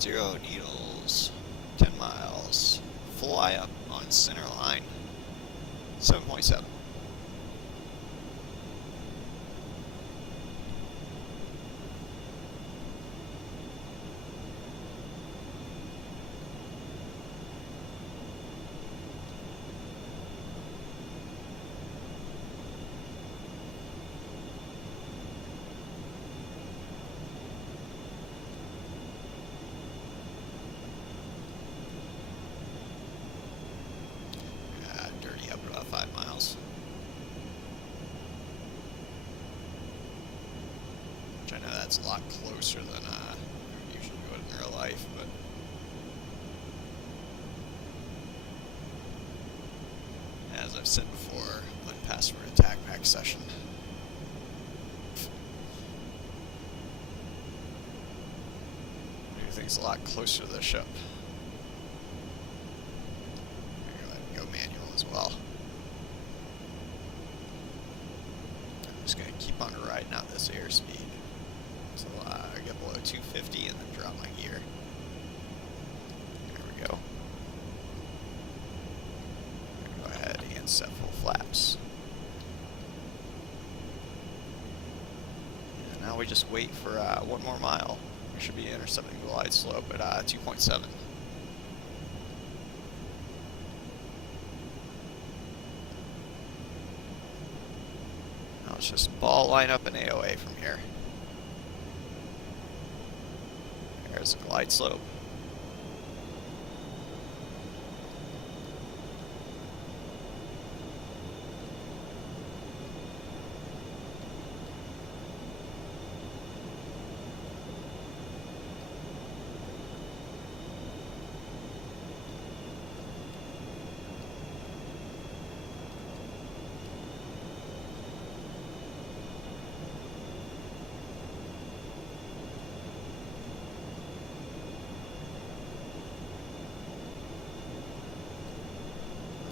Zero needles, 10 miles, fly up on center line, 7.7. Dirty up about 5 miles. Which I know that's a lot closer than we usually do it in real life, but as I've said before, one password attack back session. Everything's a lot closer to the ship. Go manual as well. I'm just going to keep on riding out this airspeed until I get below 250 and then drop my gear. There we go. Go ahead and set full flaps. And now we just wait for 1 more mile. We should be intercepting the glide slope at 2.7. Let's just ball line up an AOA from here. There's a glide slope.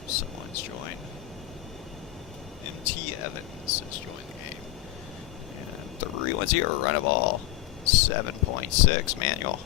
Someone's joined. MT Evans has joined the game. And 310 run of all. 7.6 manual.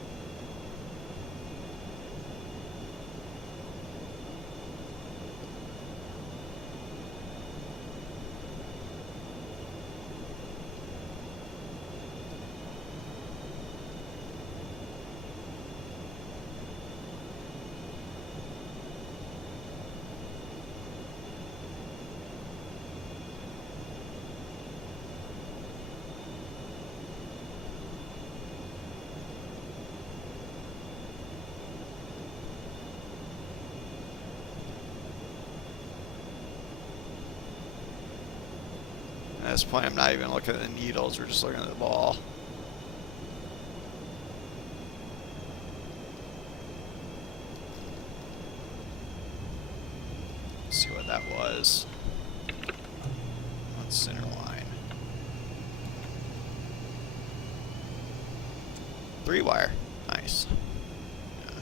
At this point, I'm not even looking at the needles, we're just looking at the ball. Let's see what that was. On center line. 3-wire. Nice. Yeah.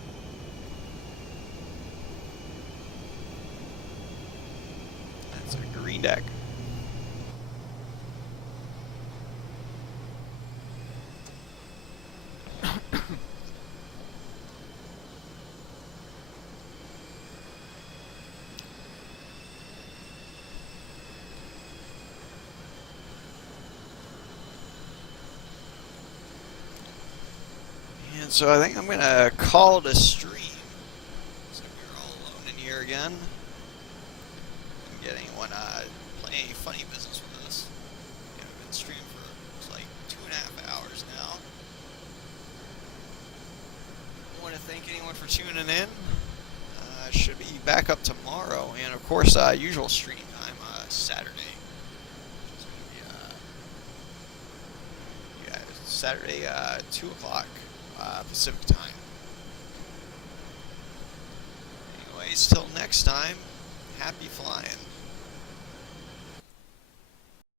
That's a green deck. And so I think I'm going to call it a stream. So we're all alone in here again. Didn't get anyone play any funny business with us. Yeah, we've been streaming for it's like 2.5 hours now. I want to thank anyone for tuning in. Should be back up tomorrow, and of course, usual stream time Saturday. It's gonna be Saturday 2 o'clock Pacific time. Anyways, till next time, happy flying.